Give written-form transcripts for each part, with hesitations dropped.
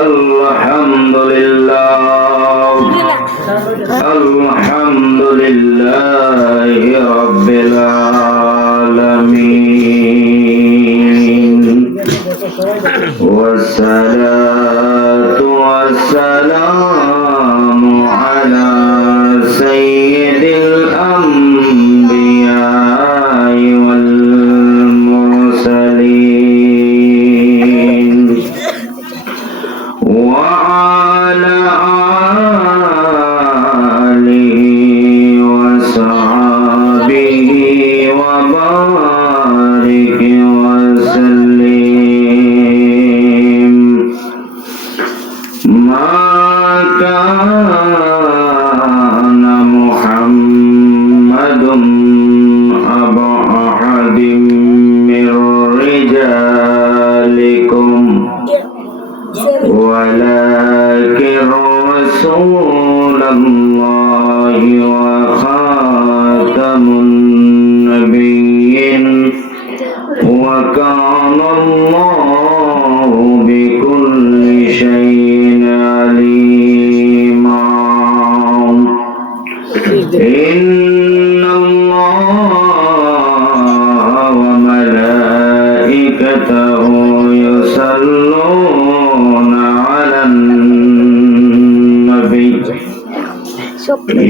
আলহামদুলিল্লাহ আলহামদুলিল্লাহি রাব্বিল আলামিন ওয়াসসালাতু ওয়াসসালামু আলা সাইয়্যিদিল আমবিয়াই ওয়াল মুরসালিন ওয়া আলা ولكن رسول الله وخاتم النبيين وكان الله بكل شيء عليما إن الله وملائكته يصلون على النبي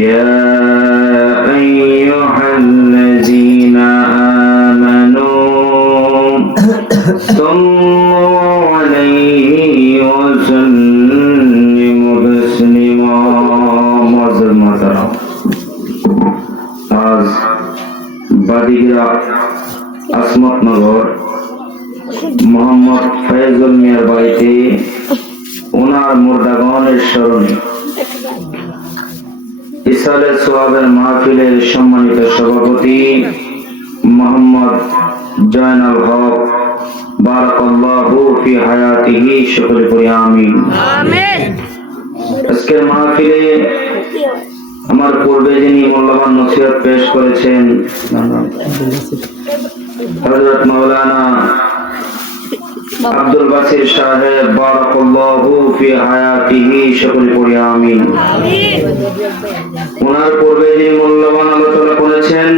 يا أيها الذين آمنوا صلوا عليه وسلموا تسليما আজ বাদিগিরা আসমতনগর মোহাম্মদ ফয়জুল মিয়ার বাড়িতে ওনার মুর্দাগণের স্মরণে ইসালের সোহাবের মাহফিলের সম্মানিত সভাপতি মোহাম্মদ জয়নাল হক বারাকাল্লাহু ফি হায়াতিহি সকলে পড়ি আমিন। আজকের মাহফিলে আমার পূর্বে যিনি মূল্যবান নসিহত পেশ করেছেন হযরত মাওলানা আব্দুল বাসির সাহেব বারাকাল্লাহু ফি হায়াতিহি সকলে পড়ি আমিন। ওনার পূর্বে যিনি মূল্যবান আলোচনা করেছেন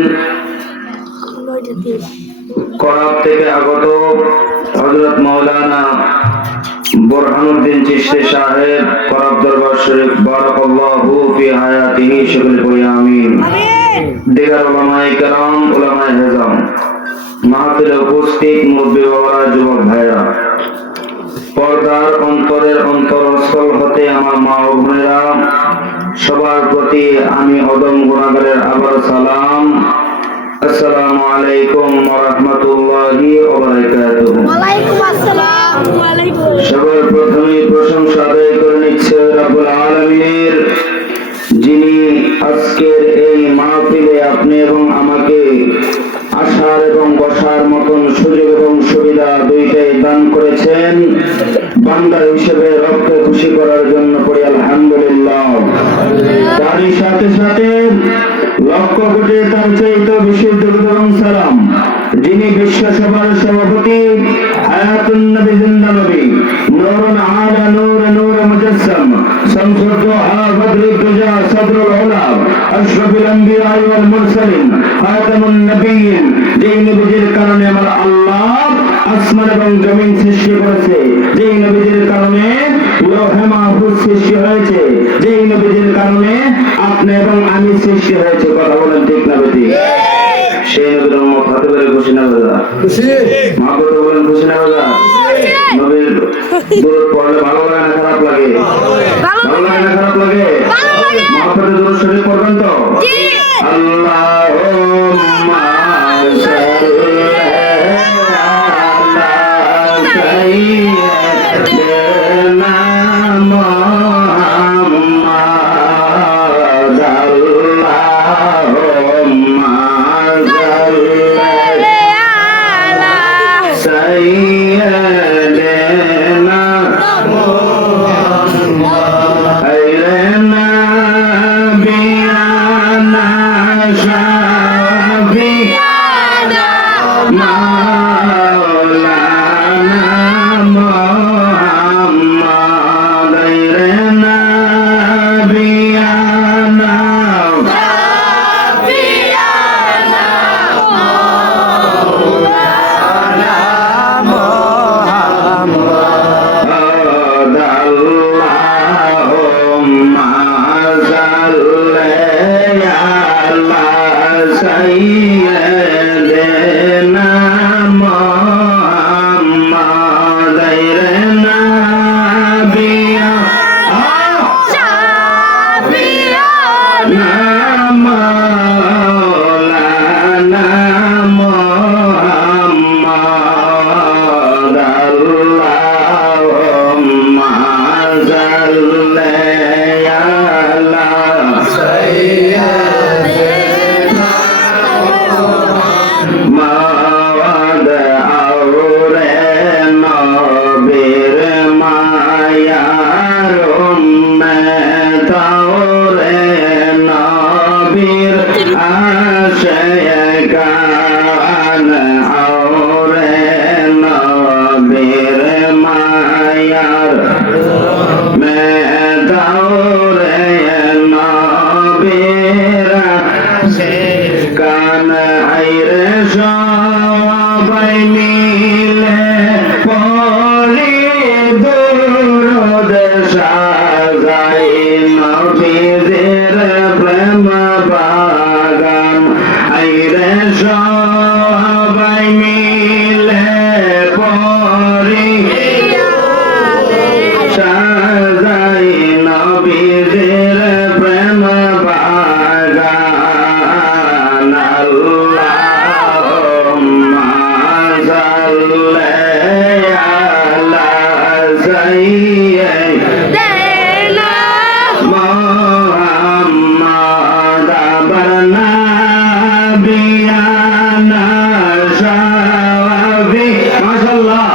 করাব থেকে আগত হযরত মাওলানা বুরহানুদ্দিন চিশতি সাহেব করাব দরবার শরীফ বারাকাল্লাহু ফি হায়াতিহি সকলে পড়ি আমিন। দিগার উলামায়ে কেরাম উলামায়ে হেজাম মাহফিলে উপস্থিত মুরব্বি বাবারা যুবক ভাইরা পর্দার অন্তরের অন্তরস্থল হতে আমার মা ও বোনেরা সবার প্রতি আমি অদম গুনাহগারের আবার সালাম আসসালামু আলাইকুম ওয়া রাহমাতুল্লাহি ওয়া বারাকাতুহু। ওয়া আলাইকুম আসসালাম ওয়া আলাইকুম। সবার প্রথমে প্রশংসা আদায় করে নিচ্ছে রব্বুল আলামিনের, যিনি আজকের এই মাহফিলে আপনি এবং আমাকে আসার এবং বসার মতন সুযোগ এবং সুবিধা দুইটাই দান করেছেন। বান্দা হিসেবে রবকে খুশি করার জন্য পড়ি আলহামদুলিল্লাহ। তারই সাথে সাথে লক্ষ কোটি তার চাইতে বেশি দরুদ এবং সালাম যিনি বিশ্ব সভার সভাপতি হায়াতুন নবী জিন্দা নবী নূরুন আলা নূর নূর মুজাসসাম শামসুদ দুহা বদরুদ দুজা সদরুল উলা আশরাফুল আম্বিয়া ওয়াল মুরসালিন খাতামুন নবিয়্যিন, যেই নবীর কারণে আমার আল্লাহ আসমান এবং জমিন সৃষ্টি করেছে, যেই নবীর কারণে লৌহে মাহফুজ সৃষ্টি হয়েছে, যেই নবীর কারণে আপনি এবং আমি সৃষ্টি হয়েছে। কথা বলেন ঠিক না বেঠিক? সেই নবীর উম্মত হতে পারে খুশি না বেজা? খুশি। মা কথা বলেন খুশি না বেজা? নবীর দরুদ পড়লে ভালো লাগে না খারাপ লাগে? ভালো লাগে না খারাপ লাগে? মাহফিলে দরুদ শরীফ পড়বেন তো? জি। আল্লাহুম্মা সাল্লি আলা সাইয়্যিদিনা মুহাম্মাদ আল্লাহুম্মা সাল্লি আলা সাইয়্যিদিনা মুহাম্মাদ আইলানা বিয়ানা শাফি সাল্লি আলা সাইয়্যিদিনা মাওয়াদ আওরে নবীর মায়ার উম্মত আওরে নবীর আশিকান আওরে নবীর মায়ার উম্মত আওরে নবীর আশিকান আইরে সবাই মিলে পড়ি দুরূদ সাজাই নবীদের প্রেম বাগান আইরে সবাই মিলে পড়ি সাজাই নবীদের প্রেম বাগান আল্লাহুম্মা সাল্লি আলা সাইয়্যিদিনা মুহাম্মাদ নাবিয়ানা শাফি মাশাআল্লাহ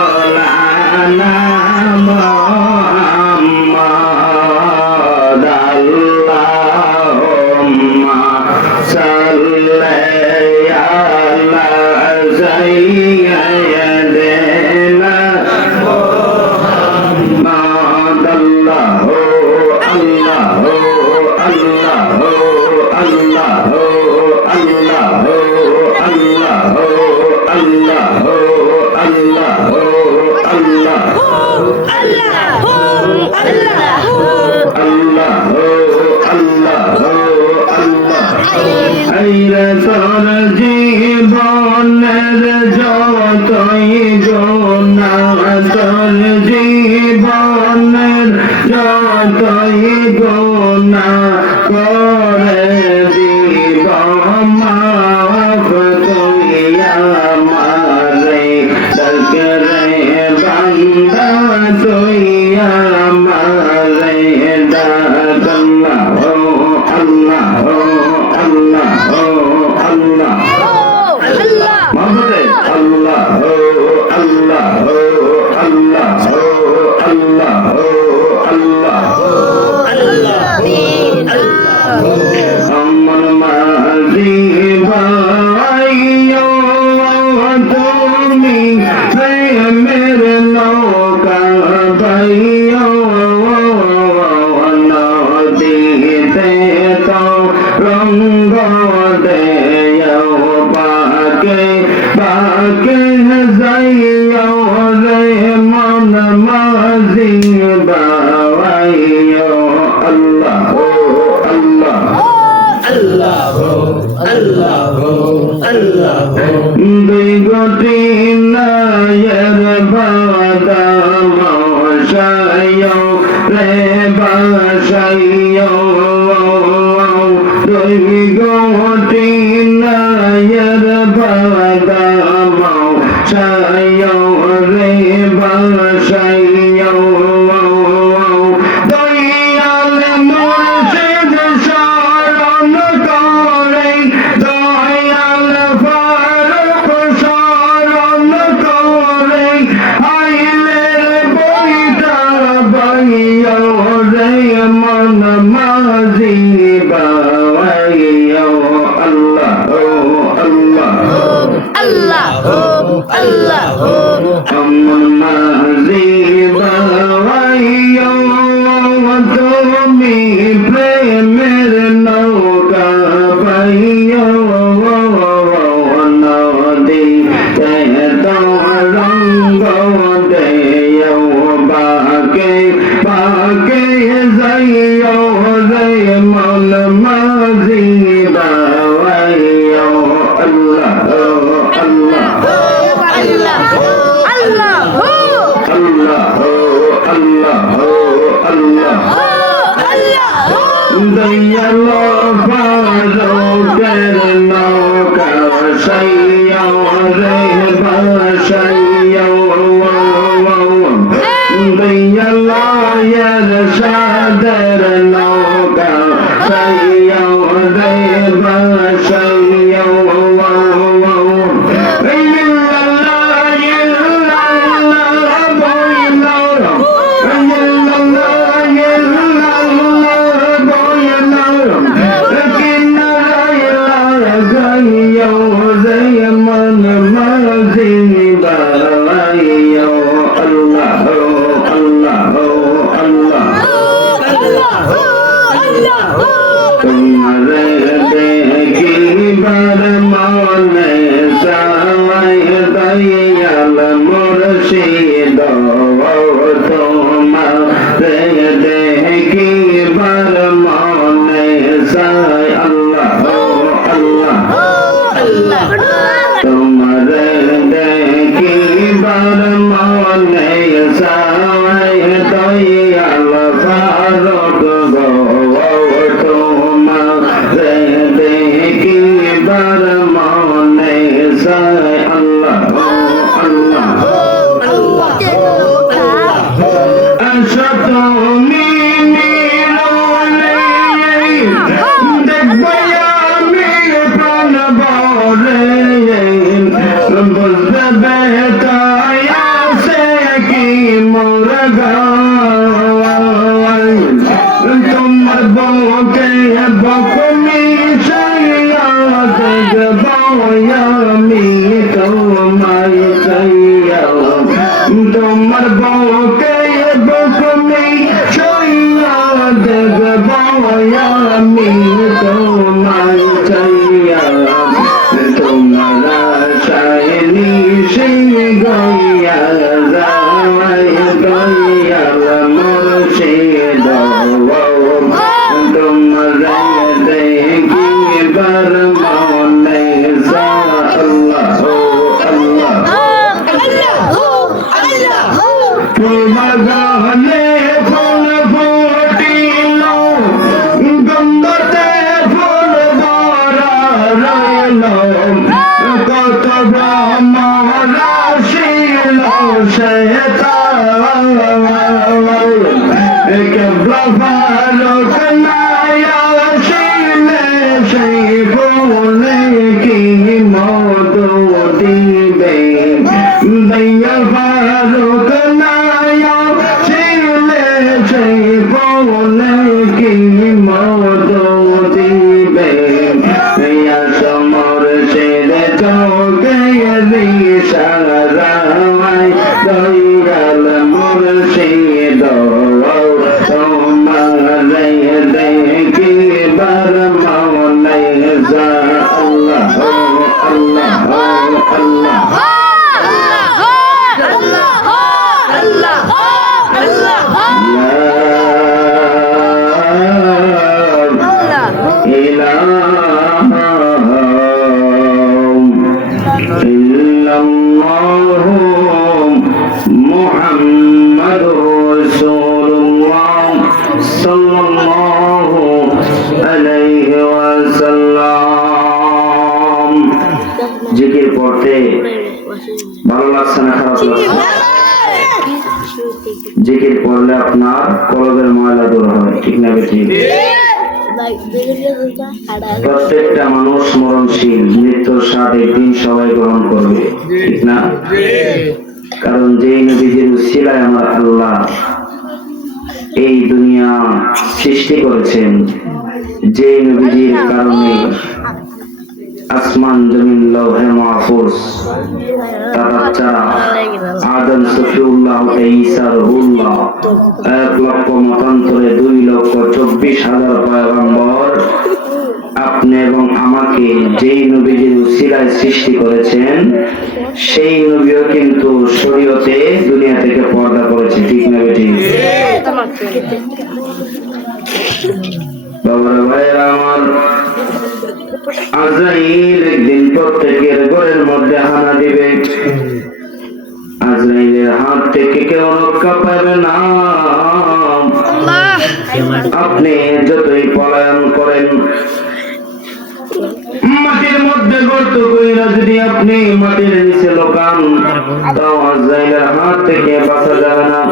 মাওলানা মুহাম্মাদ আল্লাহুম্মা সাল্লি আলা সাইয়্যিদিনা মুহাম্মাদ আল্লাহু আল্লাহু আল্লাহু আল্লাহু আল্লাহু আল্লাহু আল্লাহু আল্লাহু আল্লাহু আইরে তোর জীবনের যতই গুনাহ তোর জীবনের যতই গুনাহ করে দিব মাফ তুই আমারে ডাকরে বান্দা তুই আমারে ডাক আল্লাহ আল্লাহ আল্লাহ মাহবুবে আল্লাহ আল্লাহ আল্লাহ আল্লাহ আল্লাহ আমার মাঝি ভাইও তুমি প্রেমের নৌকা ভাইও নদীতে তো রঙ্গ দেও বাকে বাকে যাইও রে মন মাঝি বাবাইও আল্লাহ আল্লাহ দুই গোটি নায়ের বাদাম সাইও রে বাসাইও দুই গোটি নায়ের বাদাম সাইও রে বাসাইও দয়াল মুর্শিদ শরণ করে দয়াল ফারুক শরণ করে আইলে বইটা বাইও রে মন মাঝি বাবাইও আল্লাহ আল্লাহ আমার মাঝি বাবাইও তুমি প্রেমের নৌকা বাইও নদীতে তো রঙ্গ দেও বাকে বাকে যাইও রে মন মাঝি বাবাইও আল্লাহ আল্লাহ দয়াল ফারুকের নৌকা সাইয়া রে বাসাইয়া তোমারে দেখিবার মনে চায় আল্লাহ আল্লাহ তোমারে দেখিবার মনে চায় দয়াল ফারুক গো তোমারে দেখিবার মনে চায় আল্লাহ আল্লাহ আশা তুমি মিলনে দেখবো আমি প্রাণ ভরে বুঝতে বেতায় আছে কি মোর গায় তোমার বউকে বকুমি চাইয়া দেখবো আমি তোমায় চাইয়া তোমার বউকে বকুমি চাইয়া দেখবো আমি তোমায় চাইয়া তোমার চাইনি সেই গইয়া যাওয়াই দয়াল মুর্শিদ তোমরা দেখিবার মনে চায় আল্লাহ আল্লাহ তোমার গানে ফুল ফুটিল গন্ধতে ফুল ভরা রইল কত ব্রহ্মরা ছিল সে ফারুক নায়া শিলে সেই ফুলে কি মধু দিবে দয়া ফারুক নায়া শিলে সেই ফুলে কি মধু দিবে সমর ছেড়ে চোখে সারাই দয়াল মুর্শিদ তোমারে দেখিবার মনে চায় আল্লাহ আল্লাহ আল্লাহ মুহাম্মাদুর রাসূলুল্লাহ সাল্লাল্লাহু আলাইহি ওয়াসাল্লাম। জিকির পড়তে ভালো লাগছে না খারাপ লাগছে? জিকির পড়লে আপনার কলবের ময়লা দূর হয়, ঠিক না বেঠিক? প্রত্যেকটা মানুষ মরণশীল, মৃত্যুর স্বাদ একদিন সবাই গ্রহণ করবে, ঠিক না? কারণ যেই নবীজির উসিলায় আমার আল্লাহ এই দুনিয়া সৃষ্টি করেছেন, যে নবীজির কারণে আসমান জমিন লৌহে মাহফুজ তারা আদম সফিউল্লাহ ঈসা রুহুল্লাহ 1,00,000 মতান্তরে 2,24,000 পয়গম্বর আপনি এবং আমাকে যেই নবীজির উসিলায় সৃষ্টি করেছেন, সেই নবীও কিন্তু শরীয়তে দুনিয়া থেকে পর্দা করেছে, ঠিক না বেঠিক? বাবারা ভাইরা আমার, আজরাইল একদিন প্রত্যেকের ঘরের মধ্যে হানা দিবে। আজরাইলের হাত থেকে কেউ রক্ষা পাবে না। আপনি যতই পলায়ন করেন, মাটির মধ্যে গর্ত কইরা যদি আপনি মাটির নিচে লুকান, তাও আজরাইলের হাত থেকে বাঁচা যাবে না,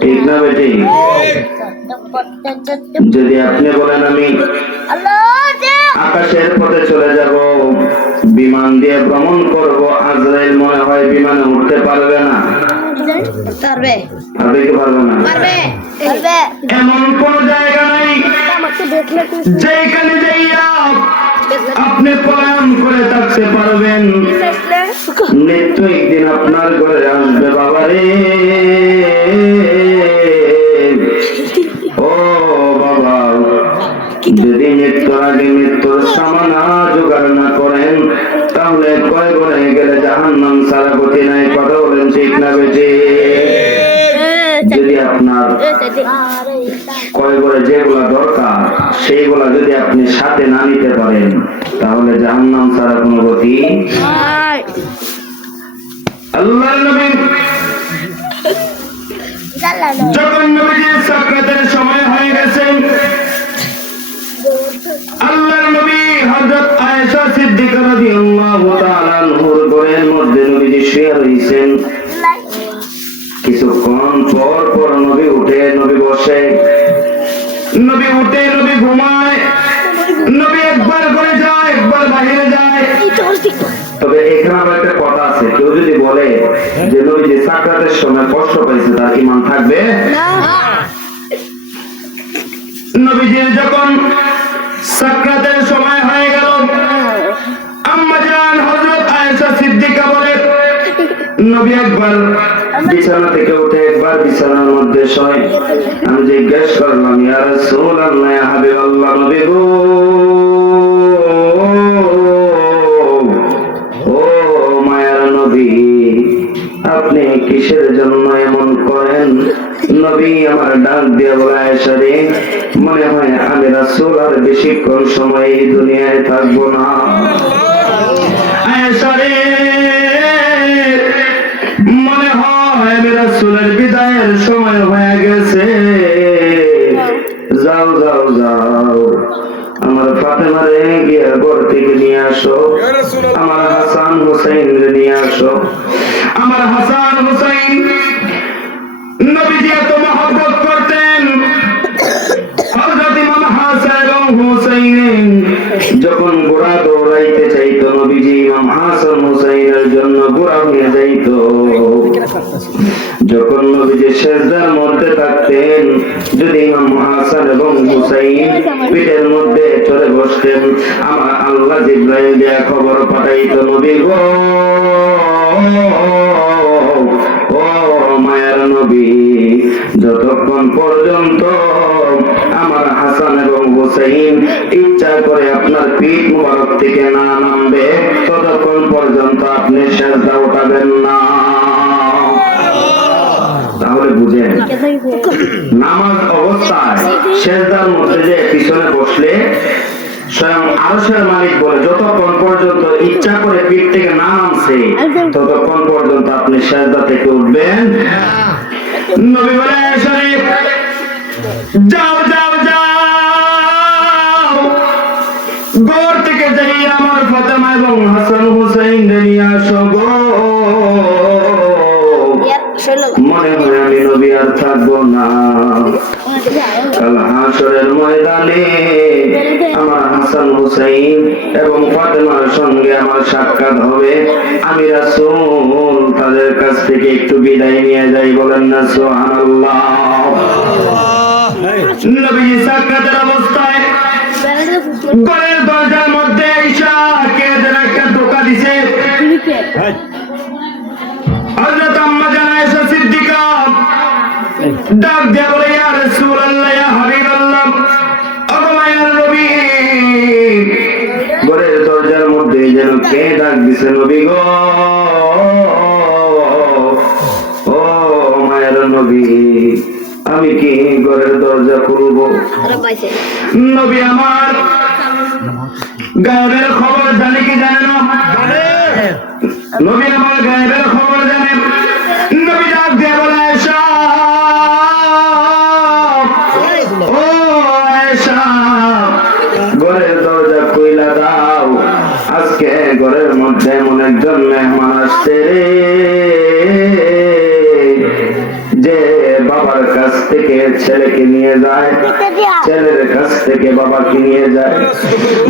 ঠিক না বেঠিক? যদি আপনি বলেন আমি আকাশের পথে চলে যাব, বিমান দিয়ে ভ্রমণ করব, আজরাইল মনে হয় বিমানে উঠতে পারবে না, পারবে কি পারবে না? এমন কোন জায়গা নাই যেখানে যাইয়া আপনি পলায়ন করে থাকতে পারবেন। মৃত্যু একদিন আপনার ঘরে আসবে বাবারে। ও বাবা, যদি মৃত্যুর আগে মৃত্যুর সামানা জোগাড় না করেন, তাহলে কয় ঘরে গেলে জাহান্নাম ছাড়া গতি নাই। কথা বলেন ঠিক না বেঠিক? আপনার কয় করে যেগুলা দরকার সেইগুলা যদি আপনি সাথে না নিতে পারেন তাহলে জাহান্নাম ছাড়া কোনো গতি। আল্লাহর নবী যখন নবীজির সাকরাতের সময় হয়ে গেছে, আল্লাহর নবী হযরত আয়েশা সিদ্দিকা রাদিয়াল্লাহু তাআলা আনহার ঘরের মধ্যে নবীজি শুয়ে রয়েছেন। কিছুক্ষণ পর পর নবী উঠে, নবী বসে, নবী উঠে, নবী ঘুমায়, নবী একবার ঘরে যায়, একবার বাইরে যায়। তবে এখানে আবার একটা কথা আছে, কেউ যদি বলে যে নবীজি সাকরাতের সময় কষ্ট পাইছে, তার ঈমান থাকবে না। নবীজির যখন সাকরাতের সময় হয়ে গেল, আম্মা জান হযরত আয়েশা সিদ্দিকা বলে, নবী একবার বিছানা থেকে উঠে একবার বিছানার মধ্যে শোয়। আমি জিজ্ঞেস করলাম, ইয়া রাসূলুল্লাহ, ইয়া হাবিবাল্লাহ, নবী গো, ও মায়ার নবী, আপনি কিসের জন্য এমন করেন? নবী আমার ডাক দিয়ে বলে, আয়েশা রে, মনে হয় আমি রাসূল আর বেশিক্ষণ সময় এই দুনিয়ায় থাকবো না। আয়েশা রে, মনে হয় আমি রাসূলের বিদায়ের সময় হয়ে গেছে। যাও যাও যাও, আমার ফাতেমারে গিয়ে ঘর থেকে নিয়ে আসো, আমার হাসান হুসাইন নিয়ে আসো। আমার হাসান হুসাইন নবীজি এত মহব্বত করতেন। হযরত ইমাম হাসান এবং হুসাইন যখন ঘোড়া দৌড়াইতে চাইতো, নবীজি ইমাম হাসান হুসাইনের জন্য ঘোড়া নিয়ে যাইতো। যখন নবীজি সিজদার মধ্যে থাকতেন, যদি ইমাম হাসান এবং হুসাইন পিঠের মধ্যে চড়ে বসতেন, আমার আল্লাহ জিবরাইল দিয়ে খবর পাঠাইতো, নবী গো, ও মায়ার নবী, যতক্ষণ পর্যন্ত আমার হাসান এবং হুসাইন ইচ্ছা করে আপনার পিঠ মুবারক থেকে না নামবে, ততক্ষণ পর্যন্ত আপনি সিজদা উঠাবেন না। তাহলে বুঝেন, নামাজ অবস্থায় সিজদার মধ্যে যে পিছনে বসলে স্বয়ং আরশের মালিক বলে, যতক্ষণ পর্যন্ত ইচ্ছা করে পিঠ থেকে না নামছে ততক্ষণ পর্যন্ত আপনি সিজদা থেকে উঠবেন। নবী বলে, আয়েশা রে, যাও যাও যাও, ঘর থেকে যাই আমার ফাতেমা এবং হাসান হুসাইন নিয়ে আসো গো। মনে হয় আমি নবী আর থাকবো না। কাল হাসরের ময়দানে আমার হাসান হুসাইন এবং ফাতেমার সঙ্গে আমার সাক্ষাৎ হবে। আমি রাসূল তাদের কাছ থেকে একটু বিদায় নিয়ে যাই, বলেন না সুবহানাল্লাহ। নবীজি সাক্ষাতের অবস্থায় ঘরের দরজার মধ্যে ঈশা কে যেন একটা টোকা দিছে। হযরত আম্মা জান আয়েশা সিদ্দিকা ডাক দিয়ে বলে, ইয়া রাসূলুল্লাহ, ইয়া হাবিবাল্লাহ, ও মায়ার নবী, ঘরের দরজার মধ্যে যেন কে ডাক দিছে, নবী গো, ও মায়ার নবী, আমি কি ঘরের দরজা খুলব? নবী আমার গায়েবের খবর জানে কি জানে না? নবী আমার গায়েবের খবর জানেন। নবী ডাক দিয়ে বলে, আয়েশা, ও আয়েশা, ঘরের দরজা খুইলা দাও, আজকে ঘরের মধ্যে এমন একজন মেহমান আসছে যে বাবার কাছ থেকে ছেলেকে নিয়ে যায়, ছেলের কাছ থেকে বাবাকে নিয়ে যায়,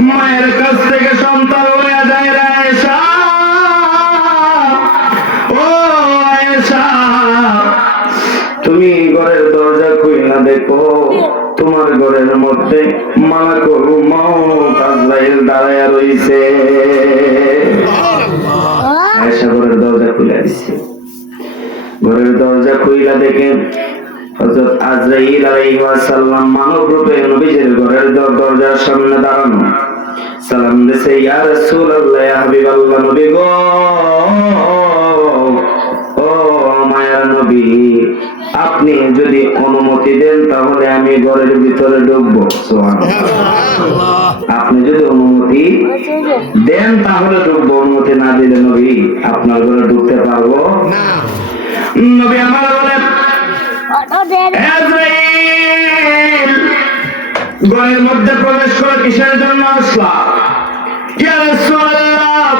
মায়ের কাছ থেকে সন্তান হয়ে যায়। আয়েশা, ও আয়েশা, তুমি ঘরের দরজা খুইলা দেখো, তোমার ঘরের মধ্যে মালাকুল মউত আজরাইল দাঁড়ায়া রইছে। আয়েশা ঘরের দরজা খুলে দিছে। ঘরের দরজা খুইলা দেখে হযরত আজরাইল আলাইহিস সালাম মানব রূপে নবীজির ঘরের দরজার সামনে দাঁড়ানো। সালাম দিছে, ইয়া রাসূলুল্লাহ, ইয়া হাবিবাল্লাহ, নবী গো, ও মায়ার নবী, আপনি যদি অনুমতি দেন তাহলে আমি ঘরের ভিতরে ঢুকবো। সুবহানাল্লাহ। আপনি যদি অনুমতি দেন তাহলে ঢুকবো, অনুমতি না দিলে নবী আপনার ঘরে ঢুকতে পারবো না। নবী আমার বলেন আজরাইল ঘরের মধ্যে প্রবেশ করে কিসের জন্য আসলা? ইয়া রাসূলুল্লাহ,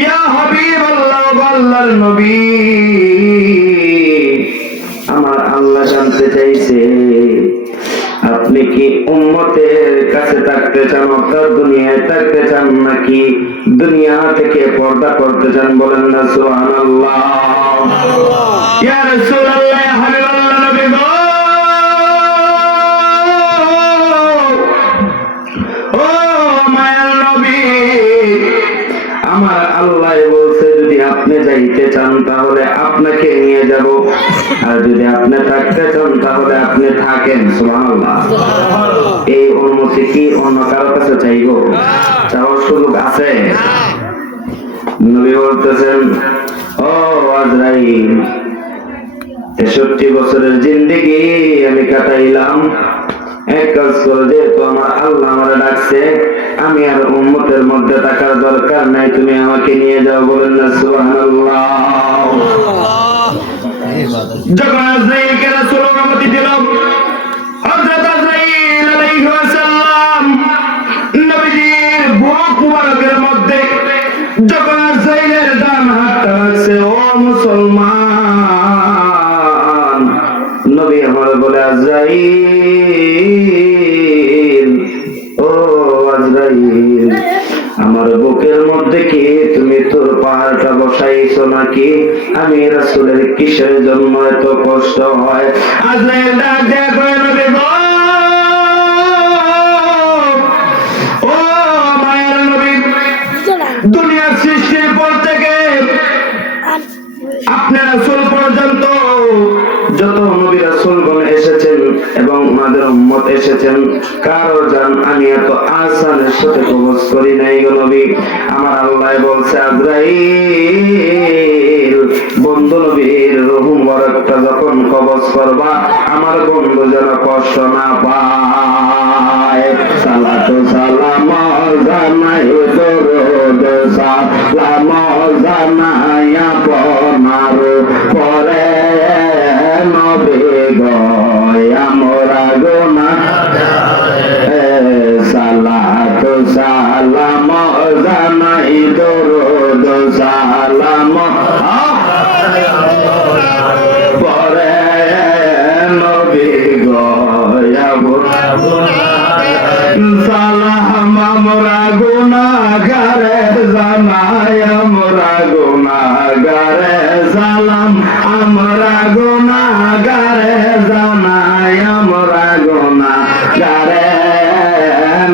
ইয়া হাবিবাল্লাহ, আল্লাহর নবী, আমার আল্লাহ জানতে চাইছে আপনি কি উম্মতের কাছে থাকতে চান, অর্থাৎ দুনিয়ায় থাকতে চান, নাকি দুনিয়া থেকে পর্দা করতে চান? বলেন না সুবহানাল্লাহ। ইয়া রাসূলুল্লাহ, ইয়া হাবিবাল্লাহ, নবী গো, ও মায়ার নবী, আমার আল্লাহ বলছে যদি আপনি যাইতে চান তাহলে আপনাকে নিয়ে যাব, আর যদি আপনি থাকতে চান তাহলে আপনি থাকেন। সুবহানাল্লাহ। এই অনুমতি কি অন্য কারো কাছে চাইব? চাওয়ার সুযোগ আছে? নবী বলতেছেন, ও আজরাইল, 63 বছরের জিন্দেগি আমি কাটাইলাম, এক কাজ করো, যেহেতু আমার আল্লাহ আমার ডাকছে, আমি আর উম্মতের মধ্যে থাকার দরকার নাই, তুমি আমাকে নিয়ে যাও। বলেন না সুবহানাল্লাহ। যখন আজরাইলকে রাসূল অনুমতি দিল, হযরত আজরাইল আলাইহিস সালাম নবীজির বুক মুবারকের মধ্যে যখন আজরাইলের ডান হাতটা রাখছে, ও মুসলমান, নবী আমার বলে আজরাইল, ও আজরাইল, আমার বুকের মধ্যে কি তুমি তোর পাহাড়টা বসাইছো নাকি? আমি রাসূলের কিসের জন্য এত কষ্ট হয়? আজরাইল ডাক দেয়া কয়, নবী গো, ও মায়ের নবী, দুনিয়ার সৃষ্টির পর থেকে আপনি রাসূল পর্যন্ত যত নবী রাসূলগণ এসেছেন এবং আমাদের উম্মত এসেছেন, কারো জান আমি এত আসানের সাথে কবজ করি নাই গো নবী। আমার আল্লাহ বলছে, আজরাইল, বন্ধু নবীর রূহ মুবারকটা যখন কবজ করবা, আমার বন্ধু যেন কষ্ট না পায়। সালাতু সালাম জানাই, দরুদ সালাম জানাই আপনার পরে, নবী গো আমরা গুনাহগার, সালাতু সালাম জানাই, দরুদ সালাম পরে, নবী গো আমরা সালাম আমরা গুনাহগারে জানাই, আমরা গুনাহগারে সালাম, আমরা গুনাহগারে জানাই, আমরা গুনাহগারে,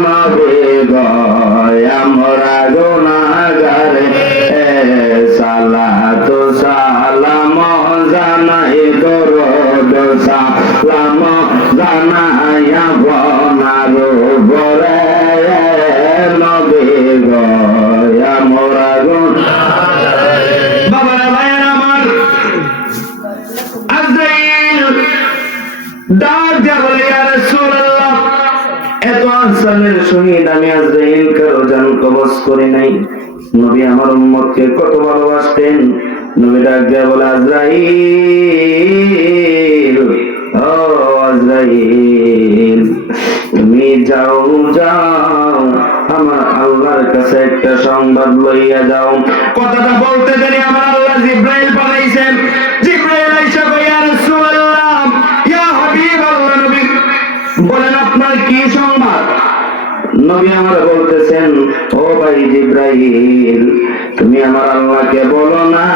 নবী গো আমরা গুনাহগারে, সালাতু সালাম জানাই, দরুদ সালাম জানাই আপনার উপরে, নবী গো আমরা গুনাহগার। বাবারা ভাইয়েরা আমার, আজরাইল ডাক দিয়া বলে, ইয়া রাসূলুল্লাহ, এত আহসানের সহিত আমি আজরাইল কারো জান কবজ করি নাই। নবী আমার উম্মতকে কত ভালোবাসতেন। নবী ডাক দিয়া বলে, আজরাইল, ও আজরাইল, তুমি যাও যাও, আমার আল্লাহর কাছে একটা সংবাদ লইয়া যাও। কথাটা বলতে দেরি আমার আল্লাহ জিবরাইল পাঠাইছেন। জিবরাইল আইসা কয়, ইয়া রাসূলুল্লাহ, ইয়া হাবিবাল্লাহ, নবী বলেন আপনার কি সংবাদ? নবী আমার বলতেছেন, ও ভাই জিবরাইল, তুমি আমার আল্লাহকে বলো না,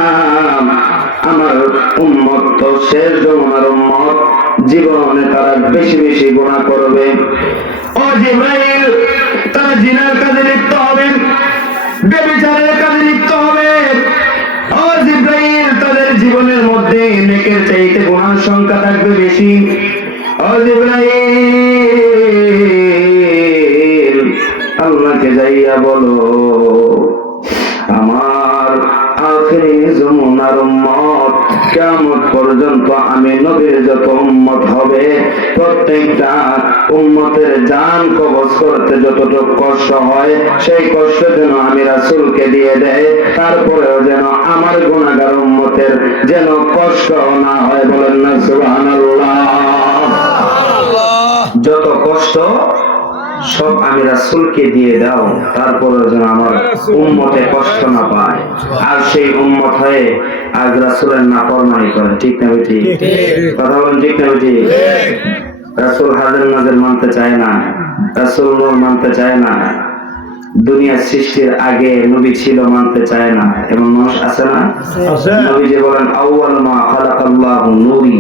আমার উম্মত তো শেষ জমানার উম্মত, জীবনে তারা বেশি বেশি গুনাহ করবে। ও জিবরাইল, তারা জিনার কাজে লিপ্ত হবে, ব্যভিচারের কাজে লিপ্ত হবে। ও জিবরাইল, তাদের জীবনের মধ্যে নেকের চাইতে গুনাহের সংখ্যা থাকবে বেশি। ও জিবরাইল, আল্লাহকে যাইয়া বলো আমার আখিরি জমানার উম্মত কিয়ামত পর্যন্ত আমি নবীর যত উম্মত হবে প্রত্যেকটা উম্মতের জান কবজ করতে যতটুকু কষ্ট হয় সেই কষ্ট যেন আমি রাসূলকে দিয়ে দেয়, তারপরেও যেন আমার গুনাহগার উম্মতের যেন কষ্ট না হয়। বলেন না সুবহানাল্লাহ। যত কষ্ট সব আমি রাসূলকে দিয়ে দাও, তারপরে যেন আমার উম্মতে কষ্ট না পায়। আর সেই উম্মত হয়ে আজ রাসূলের নাফরমানি করে, ঠিক না ঠিক? কথা বলেন, ঠিক না ঠিক? রাসূল হাজির নাজির মানতে চায় না, রাসূল নূর মানতে চায় না, দুনিয়া সৃষ্টির আগে নবী ছিল মানতে চায় না। এমন মানুষ আছে না? নবী যে বলেন আউয়াল মা খালাকাল্লাহু নূরি,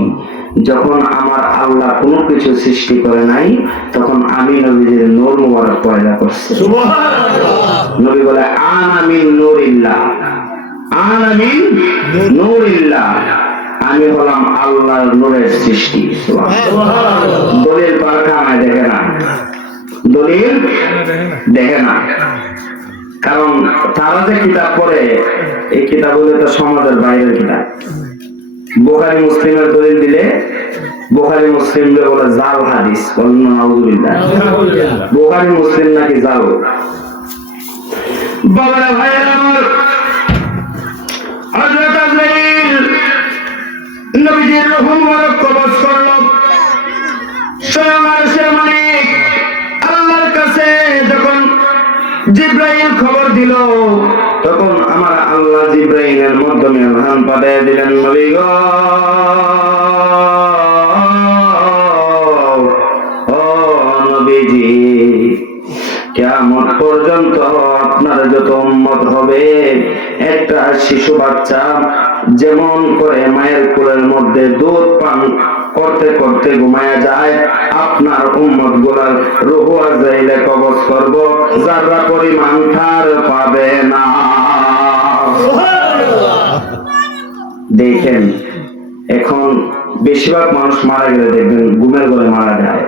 যখন আমার আল্লাহ কোনো কিছু সৃষ্টি করে নাই তখন আমি নবীর নূর মুবারক পয়দা করছি। সুবহানাল্লাহ। নবী বলে আনা মিন নূরিল্লাহ, আনা মিন নূরিল্লাহ, আমি হলাম আল্লাহর নূরের সৃষ্টি। সুবহানাল্লাহ। দলিল পারখানায় দেখে না, দলিল দেখে না, কারণ তারা যে কিতাব পড়ে এই কিতাবগুলো তো সমাজের বাইরের কিতাব। বুখারী মুসলিমের দলিল দিলে বুখারী মুসলিম বলে জাল হাদিস, বলেন নাউযুবিল্লাহ। বুখারী মুসলিম নাকি জাল। বাবারা ভাইয়েরা আমার, হযরত আজরাইল নবীজির রূহ মুবারক কবজ করল। স্বয়ং আরশের মালিক আল্লাহর কাছে যখন জিবরাইল খবর দিল তখন আমার আল্লাহ জিবরাইলের মাধ্যমে আহ্বান পাঠিয়ে দিলেন, নবী গো, ও নবীজি, কিয়ামত পর্যন্ত আপনার যত উম্মত হবে একটা শিশু বাচ্চা যেমন করে মায়ের কোলের মধ্যে দুধ পান করতে করতে ঘুমায়া যায়, আপনার উম্মত গুলার রূহ আজরাইলে কবজ করব, যারা পরিমাণ ঠার পাবে না। দেখেন এখন বেশিরভাগ মানুষ মারা গেলে দেখবেন ঘুমের ঘরে মারা যায়,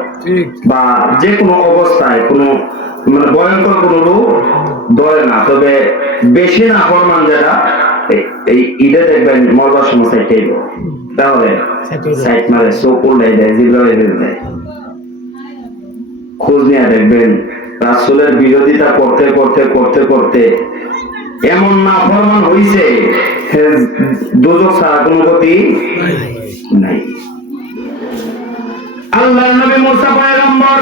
বা যে কোনো অবস্থায় কোনো মানে ভয়ঙ্কর কোন রূপ ধরে না। তবে বেশি না ফরমান যেটা এই ঈদে দেখবেন মরবার সময় সাইড, তাহলে সাইড মারে চোখ উল্লাই দেয়, জিব্রা বের দেয়। খোঁজ নিয়ে দেখবেন রাসূলের বিরোধিতা করতে করতে করতে করতে এমন না ফরমান হইছে দোজখ ছাড়া কোনো গতি নাই। আল্লাহর নবী মুসা পয়গম্বর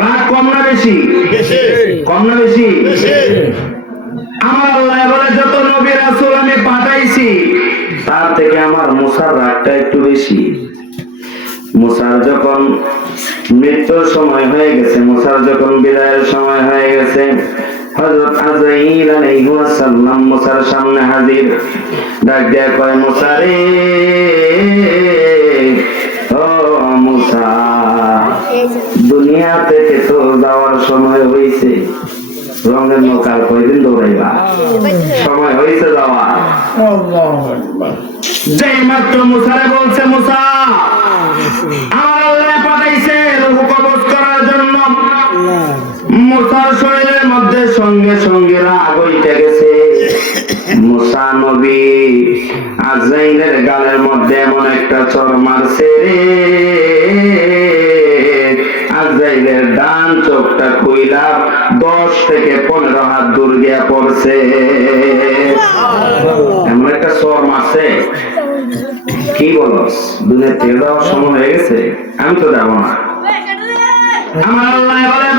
রাগ কম না বেশি? কম না বেশি? আমার আল্লাহ বলে যত নবী রাসূল আমি পাঠাইছি তার থেকে আমার মুসার রাগটা একটু বেশি। মুসার যখন মৃত্যুর সময় হয়ে গেছে, মুসার যখন বিদায়ের সময় হয়ে গেছে, হযরত আজরাইল আলাইহিস সালাম মুসার সামনে হাজির। ডাক দেয়া কয়, মুসা রে, ও মুসা, দুনিয়া থেকে তো যাওয়ার সময় হয়েছে, রঙের নৌকার কয়দিন দৌড়াইবা, সময় হয়েছে যাওয়া। যেই মাত্র মুসারে বলছে, মুসা আমার আল্লাহ পাঠাইছে রূহ কবজ করার জন্য, মুসার শরীরের মধ্যে সঙ্গে সঙ্গে রাগ হইতে গেছে। মুসা নবী আজরাইলের গালের মধ্যে এমন একটা চড় মারছে রে, আজরাইলের ডান চোখটা খুইলা 10 থেকে 15 হাত দূর গিয়া পড়ছে। এমন একটা চড় মারছে, কি বলস, দুনিয়া তেল দেওয়ার সময় হয়ে গেছে, আমি তো যাবো না। আমার আল্লাহ বলেন,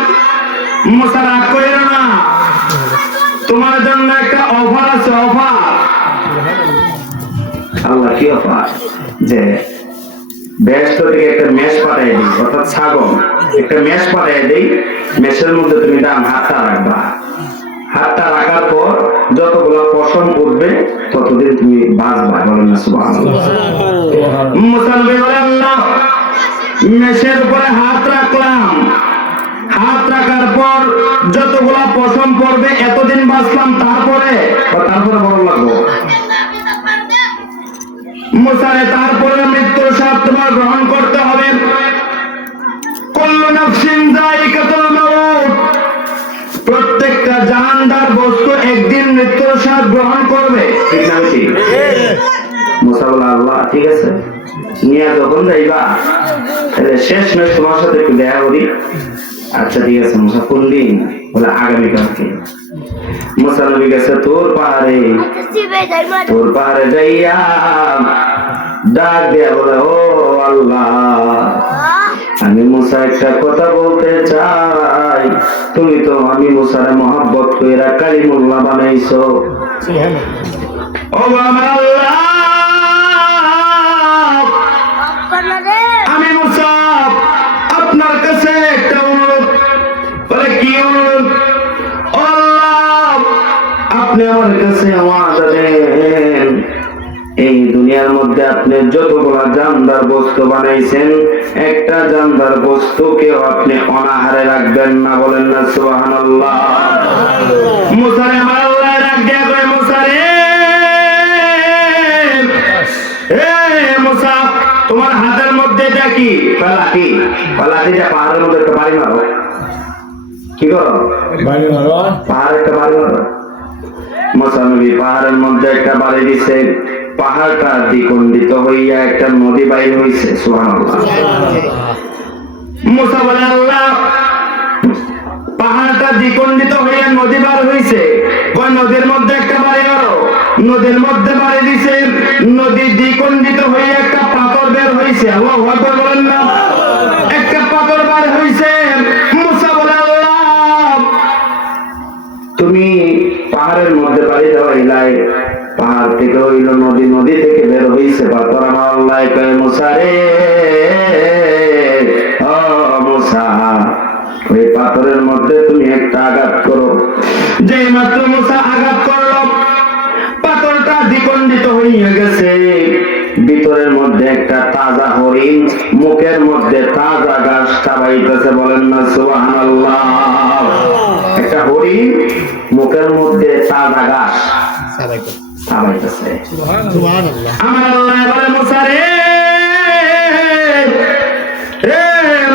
মুসা রাগ করিও না, তোমার জন্য একটা অফার আছে, অফার। আল্লাহ কি অফার? যে বেহেশত থেকে একটা মেষ পাঠাই দিই, অর্থাৎ ছাগল একটা মেষ পাঠাই দিই, মেষের মধ্যে তুমি ডান হাতটা রাখবা, হাতটা রাখার পর যতগুলো পশম উঠবে ততদিন তুমি বাঁচবা। বলেন না সুবহানাল্লাহ। মুসলমান বলেন, আল্লাহ মেষের উপরে হাত রাখলাম, হাত রাখার পর যতগুলা পশম পড়বে এতদিন বাঁচলাম, তারপরে বড় লাগবো মুসারে, তারপরে মৃত্যুর স্বাদ তোমার গ্রহণ করতে হবে। কুল্লু নাফসিন যায়িকাতুল মাউত, প্রত্যেকটা জানদার বস্তু একদিন মৃত্যুর স্বাদ গ্রহণ করবে, ঠিক না? মুসা ঠিক আছে নিয়ে যখন যাইবা তাহলে শেষ নয় তোমার সাথে একটু দেখা করি। আচ্ছা ঠিক আছে মুসা কোন দিন? বলে আগামীকালকে। মুসা নবী গেছে তোর পাহাড়ে যাইয়া ডাক দিয়া বলে ও আল্লাহ আমি মুসা একটা কথা বলতে চাই, তুমি তো আমি মুসারে মহব্বত কইরা কালিমুল্লাহ বানাইছো। ও আমার আল্লাহ আমি মুসা আপনার কাছে একটা অনুরোধ। বলে কি অনুরোধ? ও আল্লাহ আপনি আমার কাছে ওয়াদা দেন এই দুনিয়ার মধ্যে আপনি যতগুলা জানদার বস্তু বানাইছেন একটা জানদার বস্তুকেও আপনি অনাহারে রাখবেন না। বলেন না সুবহানাল্লাহ। মুসারে আমার আল্লাহ ডাক দিয়া কয় মুসারে মুসা তোমার হাতের মধ্যে এটা কি? পালাটি। পালাটিটা পাহাড়ের মধ্যে একটা বাড়ি মারো। কি করো? বাড়ি মারো। পাহাড়ে একটা বাড়ি মারো। মুসা নবী পাহাড়ের মধ্যে একটা বাড়ি দিছে। পাহাড়টা দ্বিখণ্ডিত হইয়া একটা নদী বাইর হইছে। সুবহানাল্লাহ। মুসা বলে আল্লাহ পাহাড়টা দ্বিখণ্ডিত হইয়া নদী বার হইছে, কয় নদীর মধ্যে একটা বাড়ি মারো। নদীর মধ্যে বাড়ি দিছে, নদী দ্বিখণ্ডিত হইয়া একটা পাথর বের হইছে। আল্লাহু আকবার বলেন না। একটা পাথর বার হইছে। মুসা বলে আল্লাহ তুমি পাহাড়ের মধ্যে বাড়ি দেওয়াইলাই, পাহাড় থেকে হইল নদী, নদী থেকে বের হইছে পাথর। আমার আল্লাহ কয় মুসা রে ও মুসা ওই পাথরের মধ্যে তুমি একটা আঘাত করো। যেই মাত্র মুসা আঘাত করলো পাথরটা দ্বিখণ্ডিত হইয়া গেছে। ভিতরের মধ্যে একটা তাজা হরিণ মুখের মধ্যে তাজা ঘাস খাওয়াইতেছে। বলেন না সুবহানাল্লাহ। একটা হরিণ মুখের মধ্যে তাজা ঘাস খাওয়াইতেছে। সুবহানাল্লাহ। আমার আল্লাহ বলে মুসা রে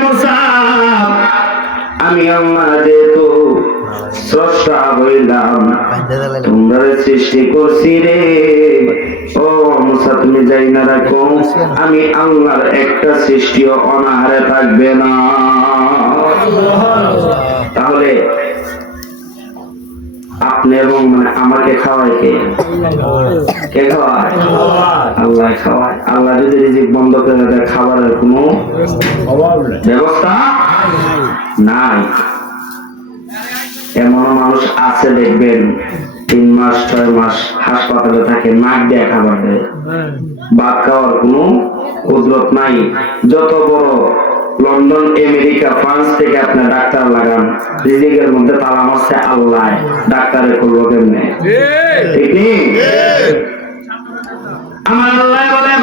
মুসা আমি আল্লাহ যেহেতু স্রষ্টা হইলাম তোমরা সৃষ্টি করছি রে ও মুসা তুমি যাই না রাখো আমি আল্লাহর একটা সৃষ্টিও অনাহারে থাকবে না। তাহলে আপনি এবং মানে আমাকে খাওয়ায় কে? কে খাওয়ায়? আল্লাহ খাওয়ায়। আল্লাহ যদি রিজিক বন্ধ করে দেয় খাবারের কোনো ব্যবস্থা নাই। এমন মানুষ আছে দেখবেন 3 মাস 6 মাস হাসপাতালে থাকে, নাক দিয়ে খাবার দেয়, ভাত খাওয়ার কোনো কুদরত নাই। যত বড় লন্ডন আমেরিকা ফ্রান্স থেকে আপনার ডাক্তার লাগান, রিজিকের মধ্যে তালা মারছে আল্লাহ, ডাক্তারে করবো কেমনে? ঠিক নেই? আমার আল্লাহ বলেন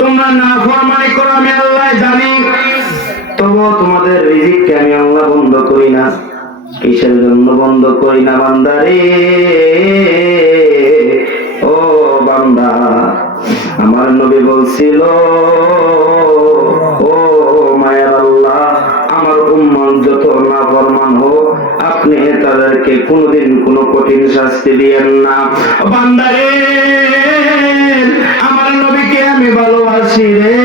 তোমরা নাফরমানি করো আমি আল্লাহ জানি, তবুও তোমাদের রিজিককে আমি আল্লাহ বন্ধ করি না। কিসের জন্য বন্ধ করি না বান্দারে? ও বান্দা আমার নবী বলছিল ও মায়ার আল্লাহ আমার উম্মত যত নাফরমান হোক আপনি তাদেরকে কোনদিন কোনো কঠিন শাস্তি দিয়েন না। বান্দারে আমার নবীকে আমি ভালোবাসি রে,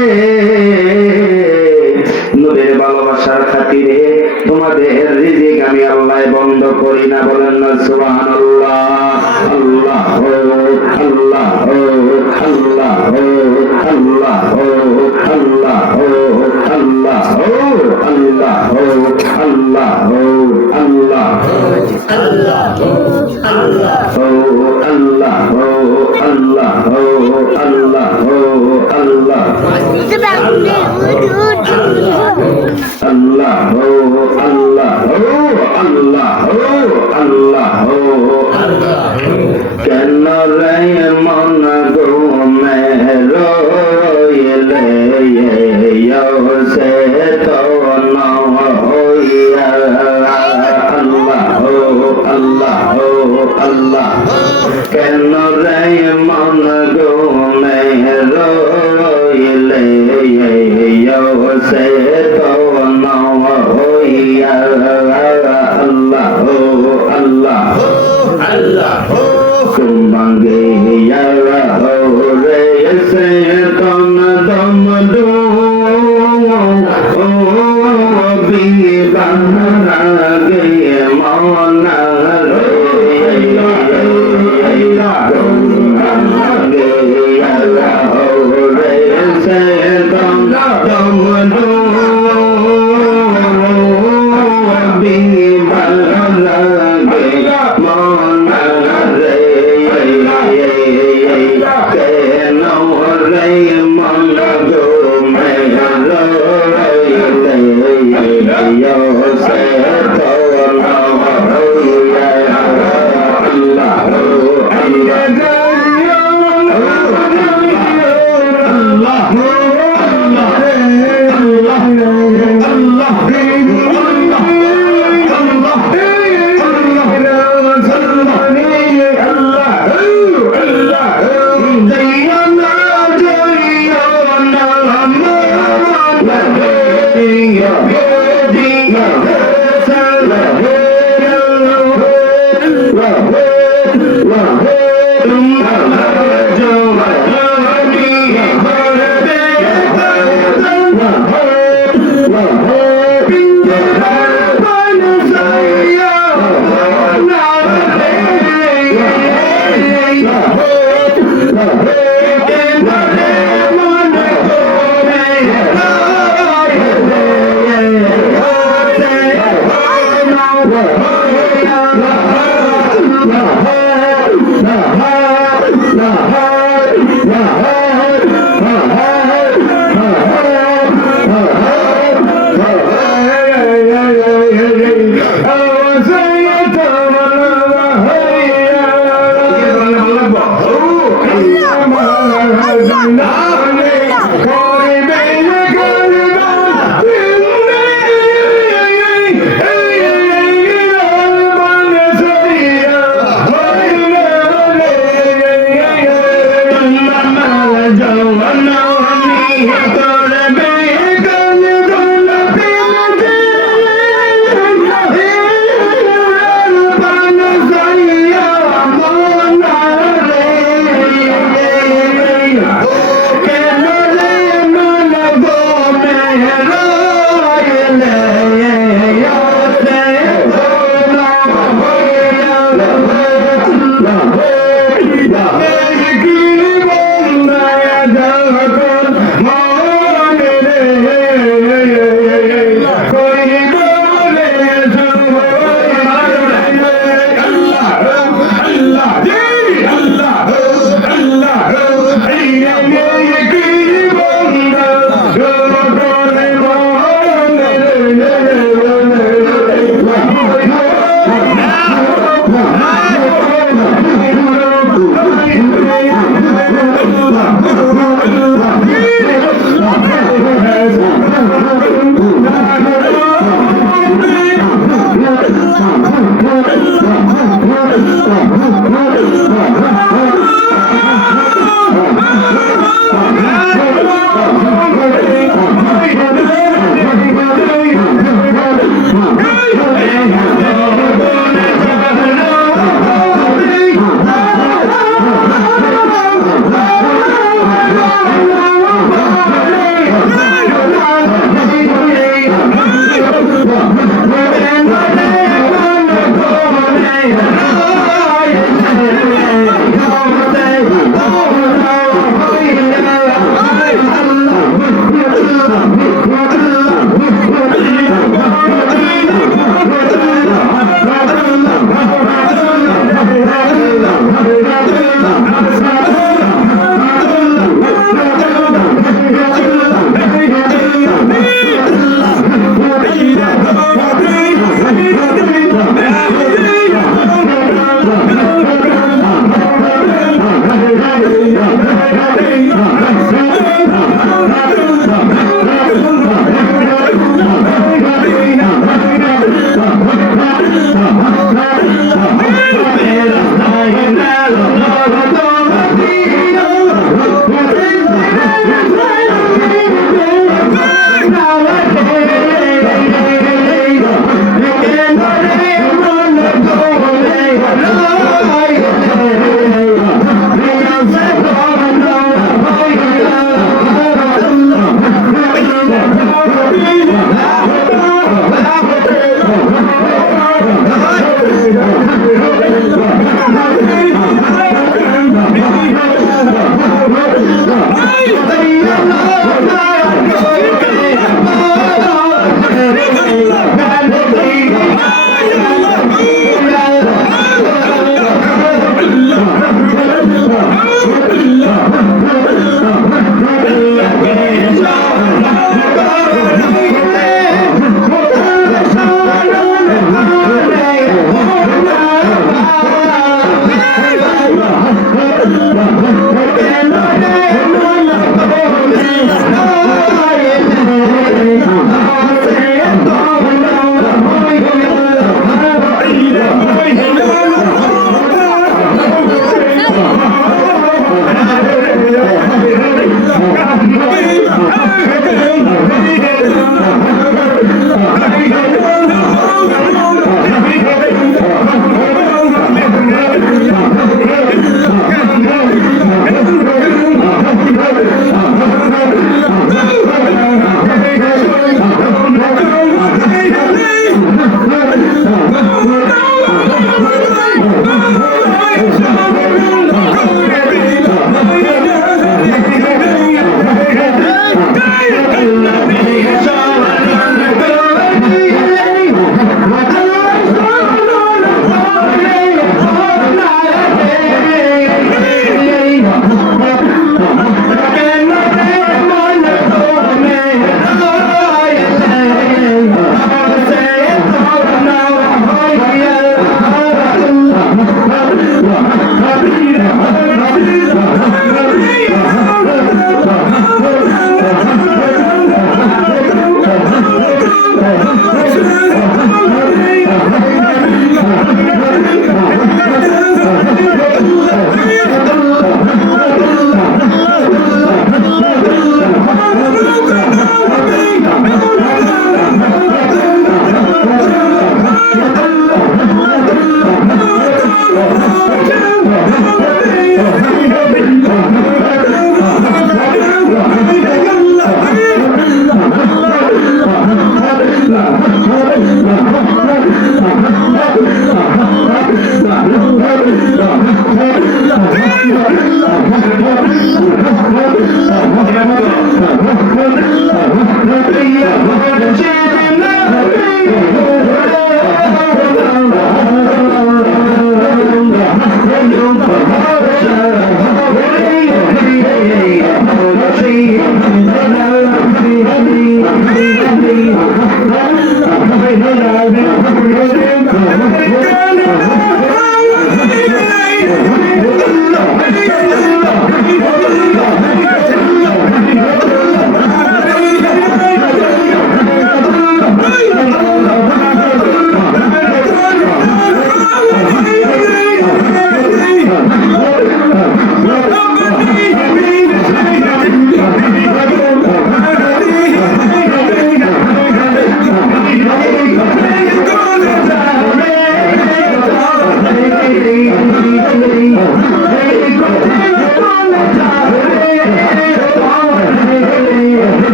নবীর ভালোবাসার খাতিরে তোমাদের রিজিক আমি আল্লাহ বন্ধ করি না। বলেন না সুবহানাল্লাহ। আল্লাহ আল্লাহ আল্লাহ আল্লাহ আল্লাহ আল্লাহ আল্লাহ আল্লাহ আল্লাহ কেন রে মন গো মেরো সে তো নইয়া আল্লাহ আল্লাহ আল্লাহ কেন রে মন গো মেরো সে তো নইয়া আল্লাহ আল্লাহ আল্লাহ কুম্বাঙ্গে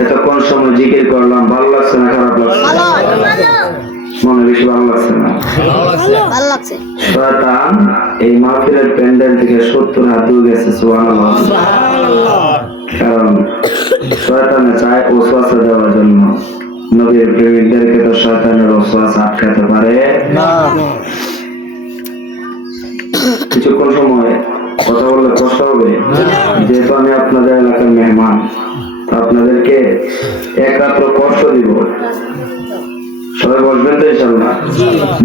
এতক্ষণ সময় জিকির করলাম, ভালো লাগছে না খারাপ লাগছে? মনে বেশি ভালো লাগছে না? শয়তান এই মাহফিলের প্যান্ডেল থেকে 70 হাত দূর গেছে। সুবহানাল্লাহ। কারণ শয়তানে চায় ওয়াসওয়াসা দেওয়ার জন্য। নবীর প্রেমিকদেরকে তো শয়তানের ওয়াসওয়াসা আটকাতে পারে না। কিছুক্ষণ সময় কথা বললে কষ্ট হবে, যেহেতু আমি আপনাদের এলাকার মেহমান, আপনাদেরকে এক রাত্র কষ্ট দিব। সবাই বসবেন তো ইনশাআল্লাহ,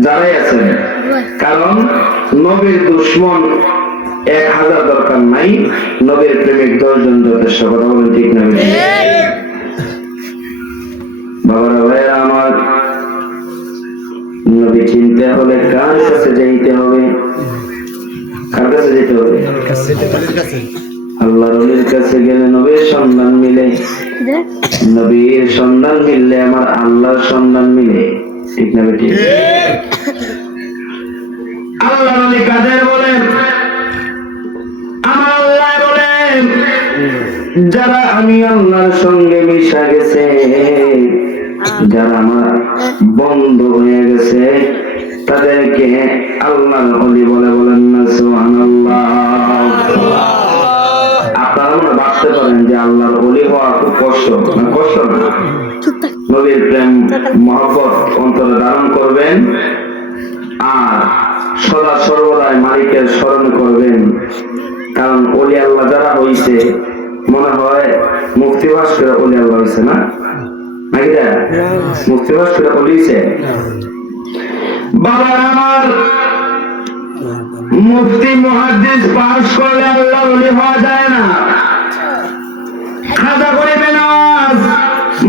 যারাই আছেন। কারণ নবীর দুশমন 1000 দরকার নাই, নবীর প্রেমিক 10 জন যথেষ্ট। কথা বলেন ঠিক না? বাবারা ভাইয়েরা আমার, নবী চিনতে হলে কার কাছে যাইতে হবে? কার কাছে যেতে হবে? আল্লাহর ওলির কাছে গেলে নবীর সন্ধান মিলে, নবীর সন্ধান মিললে আমার আল্লাহর সন্ধান মিলে। ঠিক না বেটি? আল্লাহর ওলি কাদের বলেন? আমার আল্লাহ বলেন, যারা আমি আল্লাহর সঙ্গে মিশা গেছে, যারা আমার বন্ধ হয়ে গেছে, তাদেরকে আল্লাহর ওলি বলে। বলেন না সুবহানাল্লাহ। আপনারা মনে ভাবতে পারেন যে আল্লাহর ওলি হওয়া খুব কষ্ট না? কষ্ট না। নবীর প্রেম মহব্বত অন্তরে ধারণ করবেন আর সদা সর্বদাই মালিকের স্মরণ করবেন। কারণ ওলি আল্লাহ যারা হইছে, মনে হয় মুফতি ভাস্কর ওলি আল্লাহ হইছে না? নাকি দা মুফতি ভাস্কর ওলি হইছে? বাবা আমার, মুফতি মুহাদ্দিস পাস করলে আল্লাহ ওলি হওয়া যায় না। খাজা করিবে না,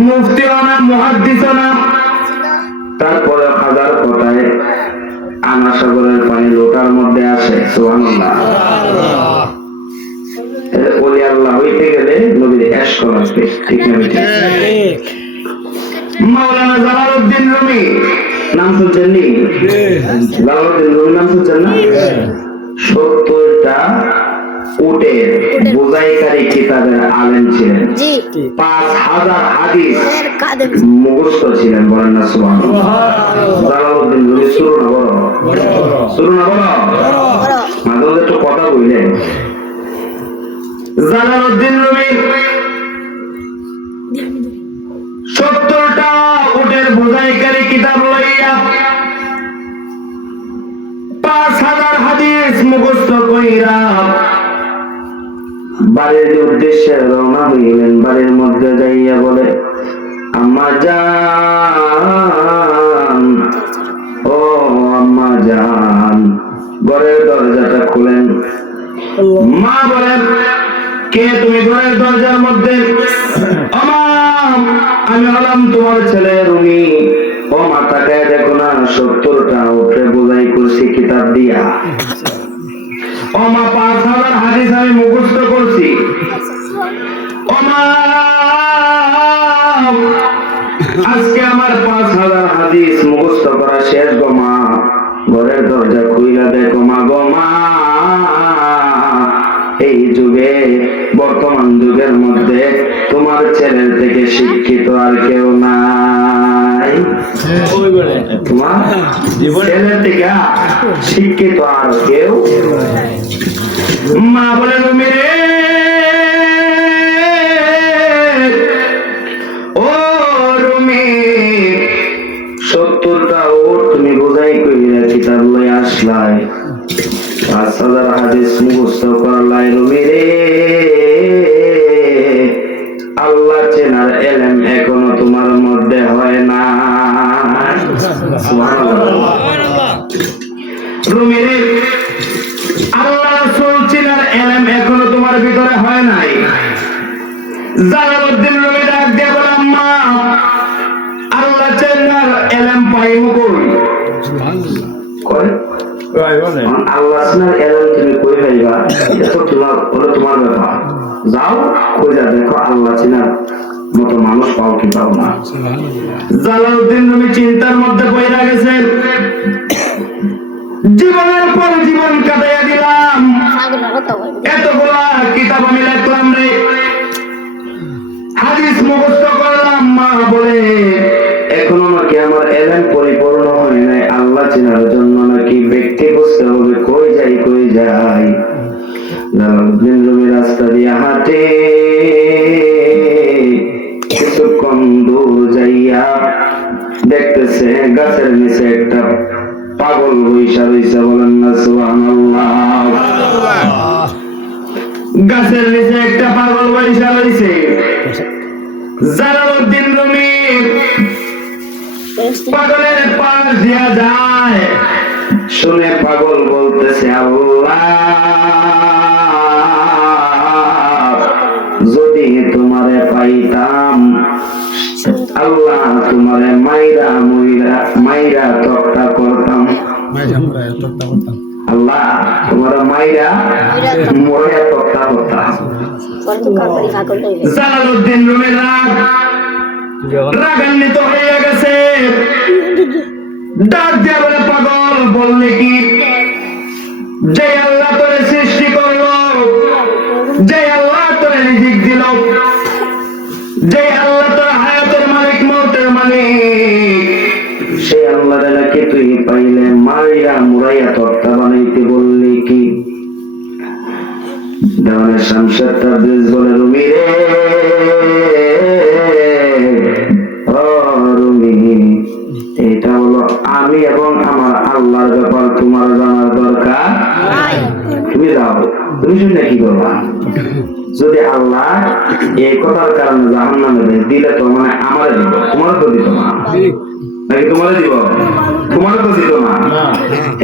মুফতিও না, মুহাদ্দিসও না। তারপরে খাজার কথায় আনা সাগরের পানি লোটার মধ্যে আসে। সুবহানাল্লাহ। ওলি আল্লাহ হইতে গেলে নবীর ইশক লাগবে। ঠিক না? মাওলানা জালালউদ্দিন রুমি নাম শুনছেন নি? জালালউদ্দিন রুমি নাম শুনছেন না? 70টা উটের বোঝাইকারী কিতাবের আলেম ছিলেন। 5000 হাদিস মুখস্থ ছিলেন। বলেন না সুবহানাল্লাহ। জালালউদ্দিন রুমি শুরু না বড়, শুরু না বড়, মাঝে মাঝে একটু কথা বললেন। জালালউদ্দিন রুমি 70টা উটের বোঝাইকারী কিতাব লইয়া 5000 হাদিস মুখস্থ কইরা বাড়ির উদ্দেশ্যে রওনা হইলেন। বাড়ির মধ্যে যাইয়া বলে, আম্মা জান, ও আম্মা জান। ঘরের দরজাটা খুলেন। মা বলেন, কে তুমি ঘরের দরজার মধ্যে? আমি হলাম তোমার ছেলে রুমি। ও মা, তাকায় দেখো না, 70টা উঠে বোঝাই করছি কিতাব দিয়া। ও মা, 5000 হাদিস আমি মুখস্থ করছি। ও মা, আজকে আমার 5000 হাদিস মুখস্থ করা শেষ গো মা। ঘরের দরজা খুইলা দেখো মা গো মা, এই যুগে, বর্তমান যুগের মধ্যে তোমার ছেলের থেকে শিক্ষিত আর কেউ নাই। তোমার ছেলের থেকে শিক্ষিত আর কেউ। মা বলেন, মেরে ও রুমি, 70টা ওর তুমি বোঝাই কইরা কিতাব লই আসলাই, 5000 হাদিস মুখস্থ করলাই রুমি রে। আল্লাহ চেনার এলেম এখনো তোমার মধ্যে হয় না। সুবহানাল্লাহ। রুমি রে, আল্লাহ রাসূল চেনার এলেম এখনো তোমার ভিতরে হয় নাই। জালালউদ্দিন রুমি ডাক দিয়ে বলে, আম্মা, আল্লাহ চেনার এলেম পাইমু কই? কই আল্লাহ চেনার এলেম তুমি কই পাইবা? এটা তো তোমার ব্যাপার। যাও খোঁজা দেখো, আল্লাহ চেনার মতো মানুষ পাও কি পাও না। জালালউদ্দিন রুমি চিন্তার মধ্যে পড়ে গেছে। জীবনের পর জীবন কাটাইয়া দিলাম, এতগুলা কিতাব আমি লিখলাম রে, হাদিস মুখস্থ করলাম। মা বলে, এখনো নাকি আমার এলেম পরিপূর্ণ হয় নাই। আল্লাহ চেনার জন্য নাকি ব্যক্তি বুঝতে হবে। কই যাই কই যাই। জালালউদ্দিন রুমি রাস্তা দিয়ে হাঁটে। কিছুক্ষণ দূর যাইয়া দেখতেছে গাছের নিচে একটা পাগল বইসা রইছে। বলেন না সুবহানাল্লাহ। গাছের নিচে একটা পাগল বইসা রইছে। জালালউদ্দিন রুমি পাগলের পাশ দিয়া যায়। শুনে পাগল বলতেছে, আল্লাহ, যদি তোমারে পাইতাম, আল্লাহ তোমারে মাইরা মাইরা তক্তা করতাম। আল্লাহ তোমারে মাইরা মরিয়া তক্তা করতাম। জালালউদ্দিন রুমি রাগান্বিত হয়ে গেছে। ডাক দিয়া বলে, পাগল, বললে কি? যে আল্লাহ তোরে সৃষ্টি করলো, যে আল্লাহ তোরে রিজিক দিল, যে আল্লাহ তোর হায়াতের মালিক, মওতের মালিক, সেই আল্লাহ নাকি তুই পাইলে মারিয়া মুরাইয়া তক্তা বানাইতে বললি কি? দেওয়ানের শামসের তাবরিজ বলে, রুমি রে, ও রুমি, এটা হলো আমি এবং আমার আল্লাহর ব্যাপার, তোমার জানার দরকার। তুমি যাও, তুমি শুনে কি করবা? যদি আল্লাহ এই কথার কারণে জাহান্নামে দিলে তো মানে আমারে দিব, তোমার তো দিত না, নাকি তোমারে দিব? তোমার তো দিত না।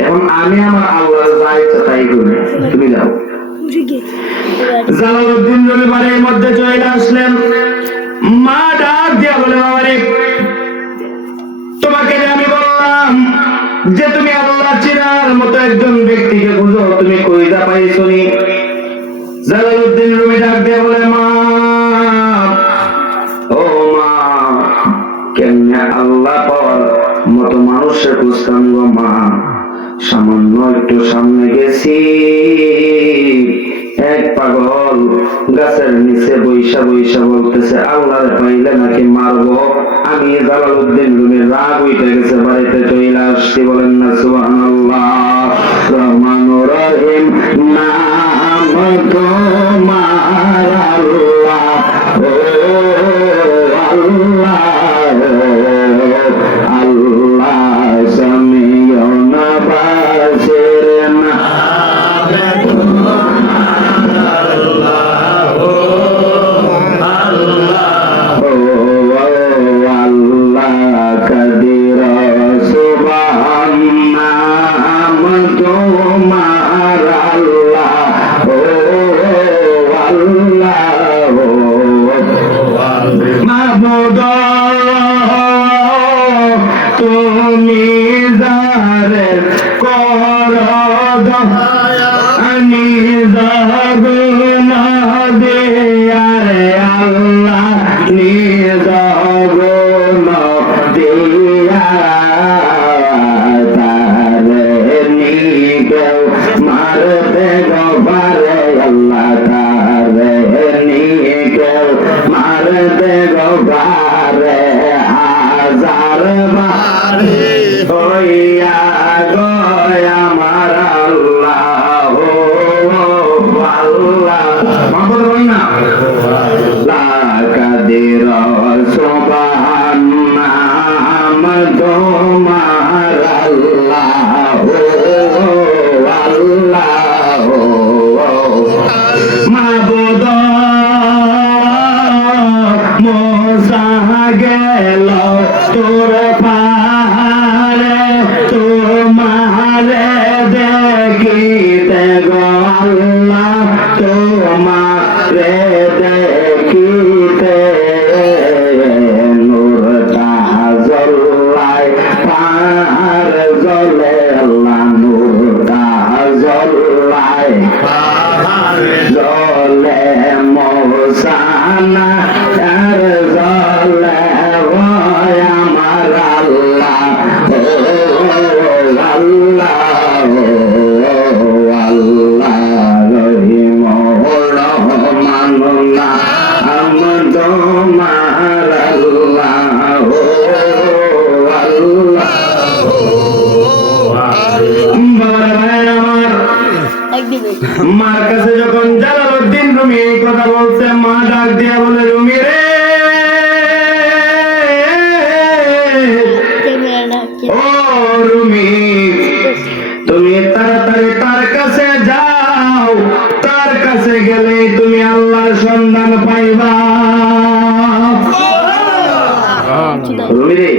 এখন আমি আমার আল্লাহর যা ইচ্ছা তাই করি, তুমি যাও। জালালউদ্দিন রুমি বাড়ির মধ্যে চলে আসলেন। মা ডাক দিয়া বলে, বাবারে, তোমাকে যে আমি বললাম যে তুমি আল্লাহ চেনার মতো একজন ব্যক্তিকে বুঝো, তুমি কইতা পাইছো নি? জালালউদ্দিন রুমি ডাক দিয়া বলে, মা, ও মা, কেমনে আল্লাহ পাওয়ার মতো মানুষের খুঁজতাম গো মা। সামান্য একটু সামনে গেছি, এক পাগল গাছের নিচে বৈশা বৈশা বলতেছে আল্লাহর পাইলে নাকি মারবো। আমি জালালউদ্দিন রুমির রাগ উঠে গেছে, বাড়িতে চলে আসছি। বলেন না সুবহানাল্লাহ। রহমানুর রহিম নাম তোমার আল্লাহ, ও আল্লাহ, আল্লাহ সামিউন বাসির না। তুমি যারে কর আমি যাব না দিয়ারে আল্লাহ নিজাব না দিয়া তারে নিকেও মারতে গোবারে আল্লাহ তারে নিকেও মারতে গোবারে হাজার বারে হইয়া গয় আমার আল্লাহ, ও আল্লাহ। মাহবুব বলেন না লা কাদির সুবহানাম তোমার আল্লাহ, ও আল্লাহ, মাহবুব মোসা গেল তোর পাহাড়ে তোমারে দেখিতে গো আল্লাহ, তোমারে দেখিতে নূরটা জ্বলাই পাহাড় জ্বলে আল্লাহ, নূরটা জ্বলাই পাহাড় জ্বলে মোসানা আর জ্বলে আমার আল্লাহ, ও আল্লাহ, ও আল্লাহ রহিম রহমানুল্লাহ তোমার আল্লাহ, ও আল্লাহ। মার কাছে যখন জালালউদ্দিন রুমি এই কথা বলছে, মা ডাক দিয়া বলে রুমি রে, ও রুমি তুমি তাড়াতাড়ি তার কাছে যাও, তার কাছে গেলে তুমি আল্লাহর সন্ধান পাইবা। রুমি রে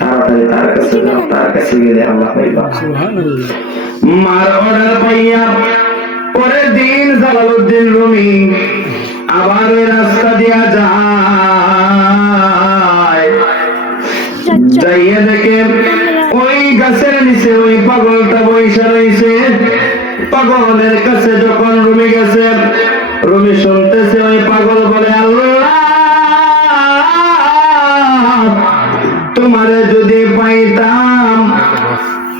তাড়াতাড়ি তার কাছে যাও, তার কাছে গেলে আল্লাহ পাইবা। মার অর্ডার পাইয়া পরের দিন জালালউদ্দিন রুমি আবার ওই রাস্তা দিয়া যায়, যাইয়া দেখে ওই গাছের নিচে ওই পাগলটা বইসা রইছে। পাগলের কাছে যখন রুমি গেছে, রুমি শুনতেছে ওই পাগল বলে আল্লাহ তোমারে যদি পাইতাম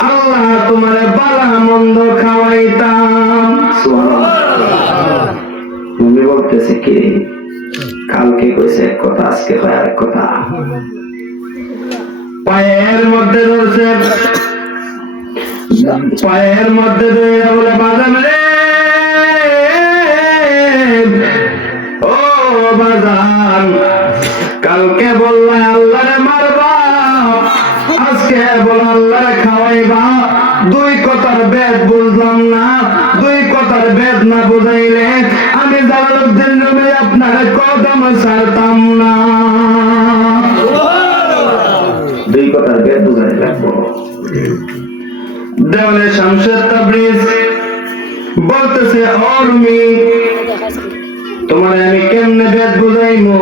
আল্লাহ তোমারে বালা মন্দ খাওয়াইতাম। রুমি বলতেছে কি কালকে কইছে এক কথা, আজকে হয় আরেক কথা। পায়ের মধ্যে ধরছে, পায়ের মধ্যে ধরে বলে বাজান রে, ও বাজান কালকে বললা আল্লাহরে মারবা, আজকে বল আল্লাহরে খাওয়াইবা। দুই কথার বেদ বুঝলাম না, দুই কথার বেদ না বুঝাইলে আমি জালালউদ্দিন রুমি আপনার কদম ছাড়তাম না। দুই কথার বেদ বুঝাই লাগবো। দেওয়ালে শামসুদ তাবরিজ বলতেছে ও রুমি তোমার আমি কেমনে বেদ বুঝাইমু?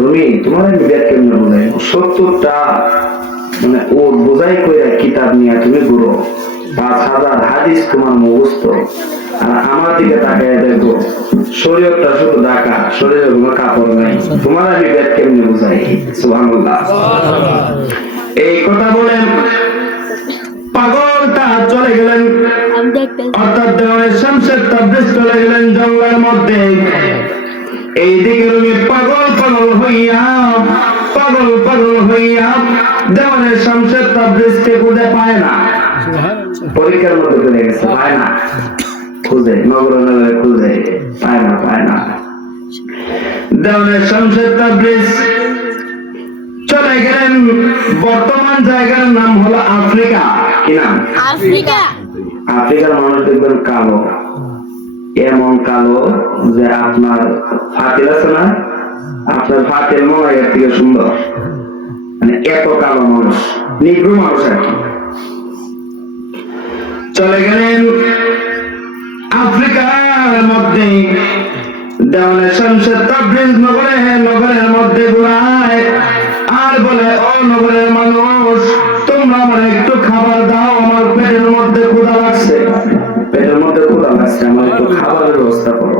রুমি তোমার আমি বেদ কেমনে বুঝাইমু? 70টা মানে ও বোঝাই কইরা কিতাব নিয়ে তুমি ঘুরো, 5000 হাদিস তোমার মুখস্থ, আর আমার দিকে তাকায় দেখো শরীরটা শুধু ঢাকা, শরীরে কোনো কাপড় নাই, তোমার আমি বেদ কেমনে বুঝাই? সুবহানাল্লাহ। এই কথা বলেন পাগলটা চলে গেলেন, অর্থাৎ দেওয়ানের শামসের তাবরিজ চলে গেলেন জঙ্গলের মধ্যে। এইদিকে রুমি পাগল পাগল হইয়া দেওয়ানের শামসের তাবরিজকে খুঁজে পায় না। পরীক্ষার মধ্যে চলে গেছে, পায় না, খুঁজে নগরে খুঁজে পায় না। দেওয়ানের শামসের তাবরিজ চলে গেলেন বর্তমান জায়গার নাম হলো আফ্রিকা। কি নাম? আফ্রিকার মানুষ দেখবেন কালো, এমন কালো যে আপনার ফাতিল আছে না, আপনার ফাতিল মনে হয় এর থেকে সুন্দর, মানে এত কালো মানুষ, নিগ্রো মানুষ আর কি। চলে গেলেন আফ্রিকার মধ্যে। দেওয়ানের শামসের তাবরিজ নগরের মধ্যে ঘুরায় আর বলে, ও নগরের মানুষ, তোমরা আমার একটু খাবার দাও, আমার পেটের মধ্যে ক্ষুধা লাগছে, আমার একটু খাবারের ব্যবস্থা করো।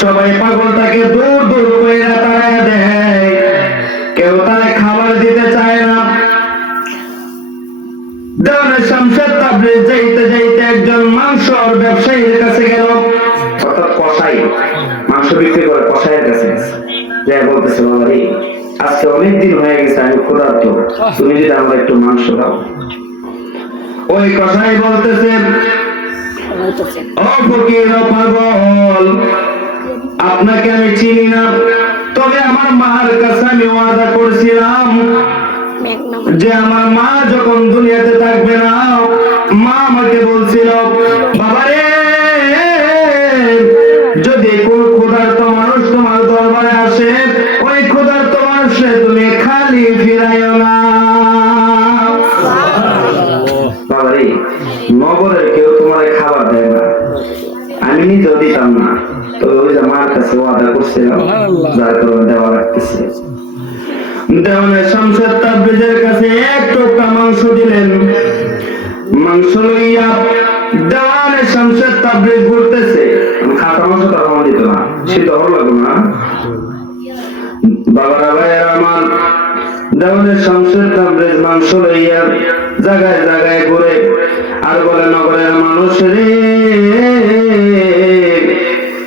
সবাই পাগলটাকে দূর করে তাড়ায় দেয়, কেউ তারে খাবার দিতে চায় না। দেওয়ানের শামসের তাবরিজ যাইতে একজন মাংসর ব্যবসায়ীর কাছে গেল, অর্থাৎ কসাই, মাংস বিক্রি করে কসাইয়ের কাছে যা বলতেছে, বাবা রে, আজকে অনেকদিন হয়ে গেছে, আমি ক্ষুধার্ত, তুমি যদি আমার একটু মাংস দাও। ওই কসাই বলতেছে, ও ফকির, ও পাগল, আপনাকে আমি চিনি না, তবে আমার মার কাছে আমি ওয়াদা করছিলাম যে আমার মা যখন দুনিয়াতে থাকবে না, মা আমাকে বলছিল, বাবারে, যদি কোন ক্ষুধার্ত মানুষ তোমার দরবারে আসে, ওই ক্ষুধার্ত মানুষে তুমি খালি ফিরাইও না। বাবারে, নগরের কেউ তোমার খাবার দেয় না, আমি নিজেও দিতাম না, তবে ওই যে মার কাছে ওয়াদা করছিলাম, যার কারণে দেওয়া লাগতেছে। দেওয়ানের শামসের তাবরিজের কাছে এক টুকরা মাংস দিলেন। মাংস লইয়া দেওয়ানের শামসের তাবরিজ ঘুরতেছে। খাতা মাংস তো আমার দিত না, সেটা ভালো লাগলো না। বাবারা, ভাইয়েরা আমার, দেওয়ানের শামসের তাবরিজ মাংস লইয়া জায়গায় ঘুরে আর বলে, নগরের মানুষ রে,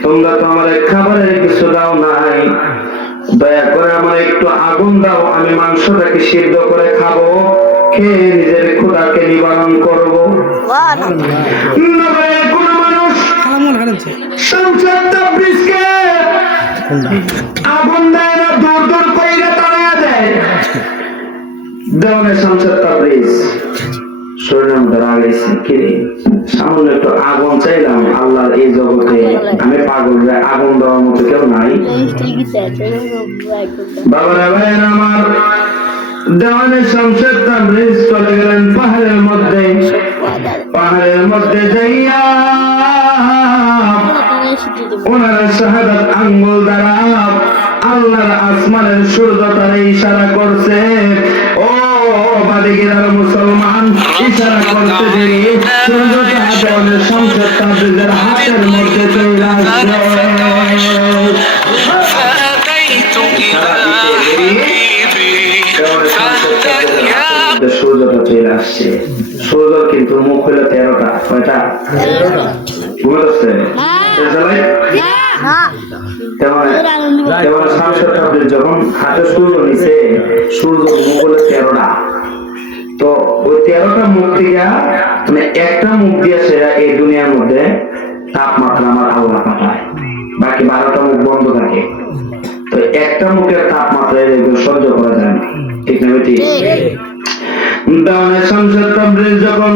তোমরা তো আমার খাবারের কিছু দাও নাই, দয়া করে আমার একটু আগুন দাও, আমি মাংসটাকে সিদ্ধ করে খাবো, খেয়ে নিজের ক্ষুধাকে নিবারণ করবো। নগরের কোন মানুষ শামসের তাবরিজকে আগুন দেয় না, দূর কইরা তাড়া দেয়। দেওয়ানের শামসের তাবরিজ শরীরের মধ্যে রাগ এসে, কি সামান্য একটু আগুন চাইলাম, আল্লাহর এই জগতে আমি পাগল, আগুন দেওয়ার মতো কেউ নাই। বাবারা, ভাইয়ের আমার, দেওয়ানের শামসের তাবরিজ চলে গেলেন পাহাড়ের মধ্যে যাইয়া ওনারা শাহাদাত আঙ্গুল দ্বারা আল্লাহর আসমানের সূর্যটারে ইশারা করছে। ও বাদিকেরা মুসলমান, ইশারা করতে দেরি সূর্যটা দেওয়ানের শামসের তাবরিজের হাতের মধ্যে চলে আসছে। সূর্যটা চলে আসছে। সূর্য কিন্তু মুখ হইল 13টা, কয়টা? বুঝতে যখন হাতে সূর্য নিচে, সূর্য মুখ হলো 13টা, তো ওই 13টা মুখ থেকে মানে একটা মুখ দিয়ে সেরা এই দুনিয়ার মধ্যে তাপমাত্রা আমার আল্লাহ পাঠায়, বাকি 12টা মুখ বন্ধ থাকে। তো একটা মুখের তাপমাত্রা সহ্য করা যায় না, ঠিক না বেটি? দেওয়ানের শামসের তাবরিজ যখন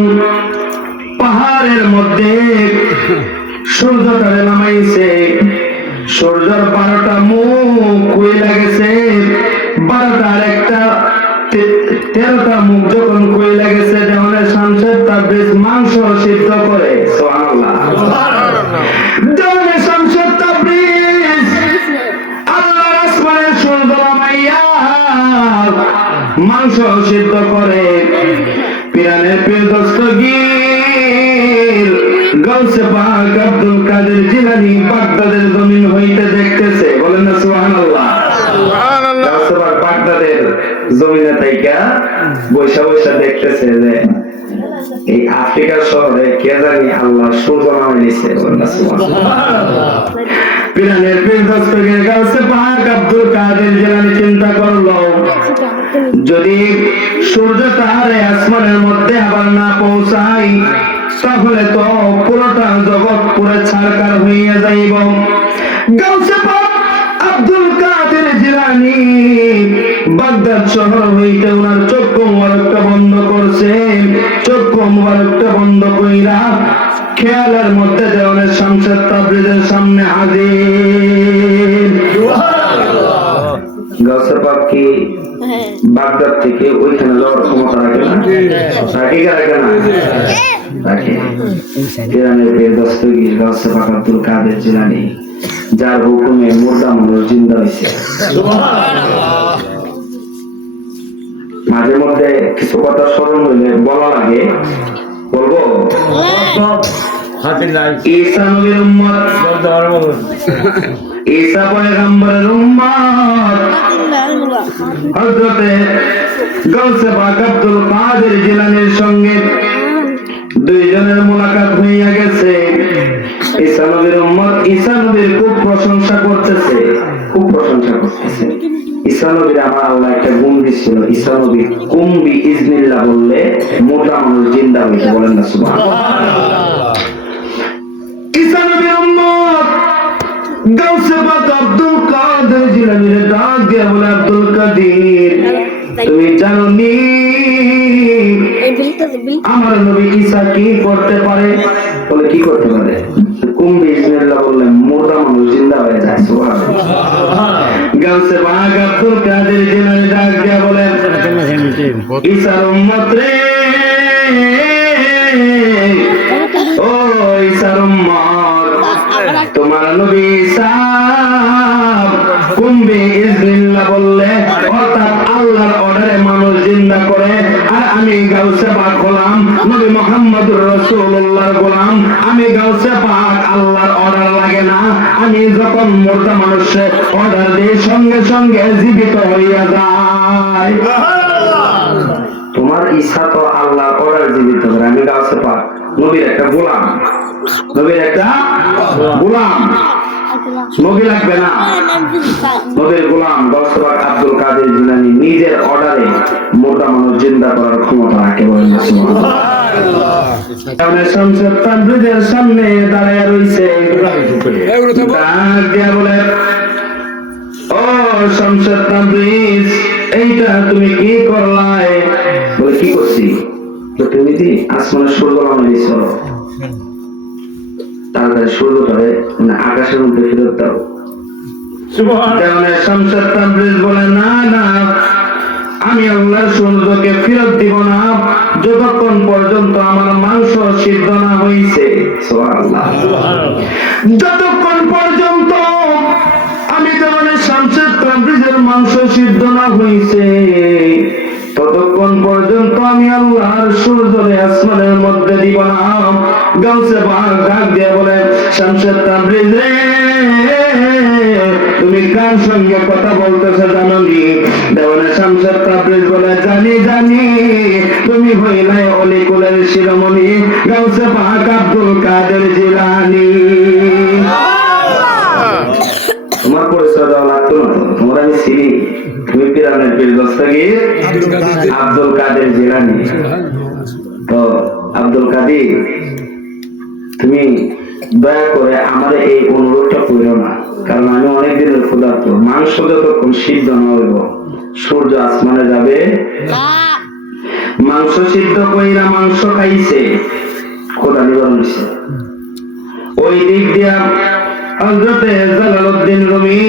পাহাড়ের মধ্যে সূর্যটারে নামাইছে, সূর্যের 12টা মুখ কইলা গেছে, 12টার একটা 13টা মুখ যখন কইলা গেছে, দেওয়ানের শামসের তাবরিজ মাংস সিদ্ধ করে। সুবহানাল্লাহ। দেওয়ানের শামসের তাবরিজ আল্লাহর আসমানের সূর্য নামাইয়া মাংস সিদ্ধ করে। পিরানের প্রিয় দস্তগীর গাউসে পাক আব্দুল কাদের জিলানী বাগদাদের জমিন হইতে দেখতেছে, বলেন না সুবহানাল্লাহ। গাউসে পাক বাগদাদের জমিনে থাইকা বৈশা বৈশা দেখতেছে যে এই আফ্রিকার শহরে কে জানি আল্লাহ সূর্য নামে দিছে। পিরানের পীর দস্তগীর গাউসে পাক আব্দুল কাদের জিলানী চিন্তা করলো, যদি সূর্য তার আসমানের মধ্যে আবার না পৌঁছায় তাহলে তো পুরোটা জগৎ পুরো ছারখার হইয়া যাইব। গাউসে পাক আব্দুল কাদের জিলানী বাগদাদ শহর হইতে ওনার চক্ষু মুবারকটা বন্ধ করছে। চক্ষু মুবারকটা বন্ধ কইরা খেয়ালের মধ্যে দেওয়ানের শামসুদ তাবরিজের সামনে হাজির। গাউসে পাক কি বাগদাদ থেকে ওইখানে যাওয়ার ক্ষমতা রাখে না? রাখে না? রাখে। পিরানের পীর দস্তগীর গাউসে পাক আব্দুল কাদের জিলানী, যার হুকুমে মুর্দা মানুষ জিন্দা হয়েছে। মাঝে মধ্যে কিছু কথা স্মরণ হইলে বলা লাগে, বলবো? ঈসা নবীর উম্মত, ঈসা পয়গম্বরের উম্মত হযরতে গাউসে পাক আব্দুল কাদের জিলানীর সঙ্গে দুইজনের মুলাকাত হইয়া গেছে। ঈসা নবীর উম্মত ঈসা নবীর খুব প্রশংসা করতেছে, খুব প্রশংসা করতেছে। ঈসা নবীর আমার আল্লাহ একটা গুণ দিছিল, ঈসা নবী কুম্বি ইজনিল্লাহ বললে মোটা মানুষ জিন্দা হইতে, বলেন না সুবহানাল্লাহ। ঈসা নবীর উম্মত গাউসে পাক আব্দুল কাদের জিলানীর ডাক দিয়ে বলে, আব্দুল কাদের তুমি জানো নি আমার নবী ঈসা কি করতে পারে? বলে কি করতে পারে? কুম্বি ইজনিল্লাহ বললে মোটা মানুষ জিন্দা হয়ে যায়। সুবহানাল্লাহ। গাউসে পাক আব্দুল কাদের জিলানী ডাক দিয়ে বলে, ঈসার উম্মত রে, ও ঈসার উম্মত, তোমার নবী ঈসা কুম্বি ইজনিল্লাহ বললে অর্থাৎ আল্লাহর অর্ডারে মানুষ জিন্দা করে, আর আমি গাউসে পাক গোলাম, নবী মুহাম্মদুর রাসূলুল্লাহর গোলাম। আমি গাউসে পাক আল্লাহর অর্ডার লাগে না, আমি যখন মুর্দা মানুষে অর্ডার দিই সঙ্গে সঙ্গে জীবিত হইয়া যায়। তোমার ঈসা তো আল্লাহর অর্ডার জীবিত করে, আমি গাউসে পাক নবীর একটা গোলাম, নবীর একটা গোলাম, নবী লাগবে না, নবীর গোলাম। গাউসে পাক আব্দুল কাদের জিলানী নিজের অর্ডারে মোটা মানুষ জিন্দা করার ক্ষমতা রাখে, বলেন না সুবহানাল্লাহ। শামসুদ তাবরিজের সামনে দাঁড়ায় রইছে, ডাক দিয়া বলে, ও শামসুদ তাবরিজ, এইটা তুমি কি করলাই? বলে কি করছি? তুমি কি আসমানের সূর্য নামে দিছ, তাড়াতাড়ি সূর্যটারে আকাশের মধ্যে ফেরত দাও। শামসুদ তাবরিজ বলে, না না, আমি আল্লাহর সূর্যকে ফেরত দিব না যতক্ষণ পর্যন্ত আমার মাংস সিদ্ধ না হইছে। সুবহানাল্লাহ। যতক্ষণ পর্যন্ত আমি তোমাদের শামসুদ তাবরিজের মাংস সিদ্ধ না হইছে ততক্ষণ পর্যন্ত আমি আল্লাহর সূর্যরে আসমানের মধ্যে দিব না। গাউসে পাক ডাক দিয়ে বলে, শামসুদ তাবরিজ রে, তুমি কার সঙ্গে কথা বলতেছো জানো নি? দেওয়ানে শামসুদ তাবরিজ বলে, জানি জানি, তুমি হইলাই অলিকুলের শিরোমণি গাউসে পাক আব্দুল কাদের জিলানী। তোমার পরিচয় দেওয়া লাগতো না, তোমার আমি চিনি, তুমি পিরানের পীর দস্তগীর আব্দুল কাদের জিলানী। তো আব্দুল কাদের, তুমি দয়া করে আমার এই অনুরোধটা করো না, কারণ আমি অনেক দিনের ক্ষুধার্ত, মাংস যতক্ষণ সিদ্ধ না হইব সূর্য আসমানে যাবে। মাংস সিদ্ধ কইরা মাংস খাইছে, ক্ষুধা নিবারণ হইছে। ওই দিক দিয়া হযরতে জালালউদ্দিন রুমি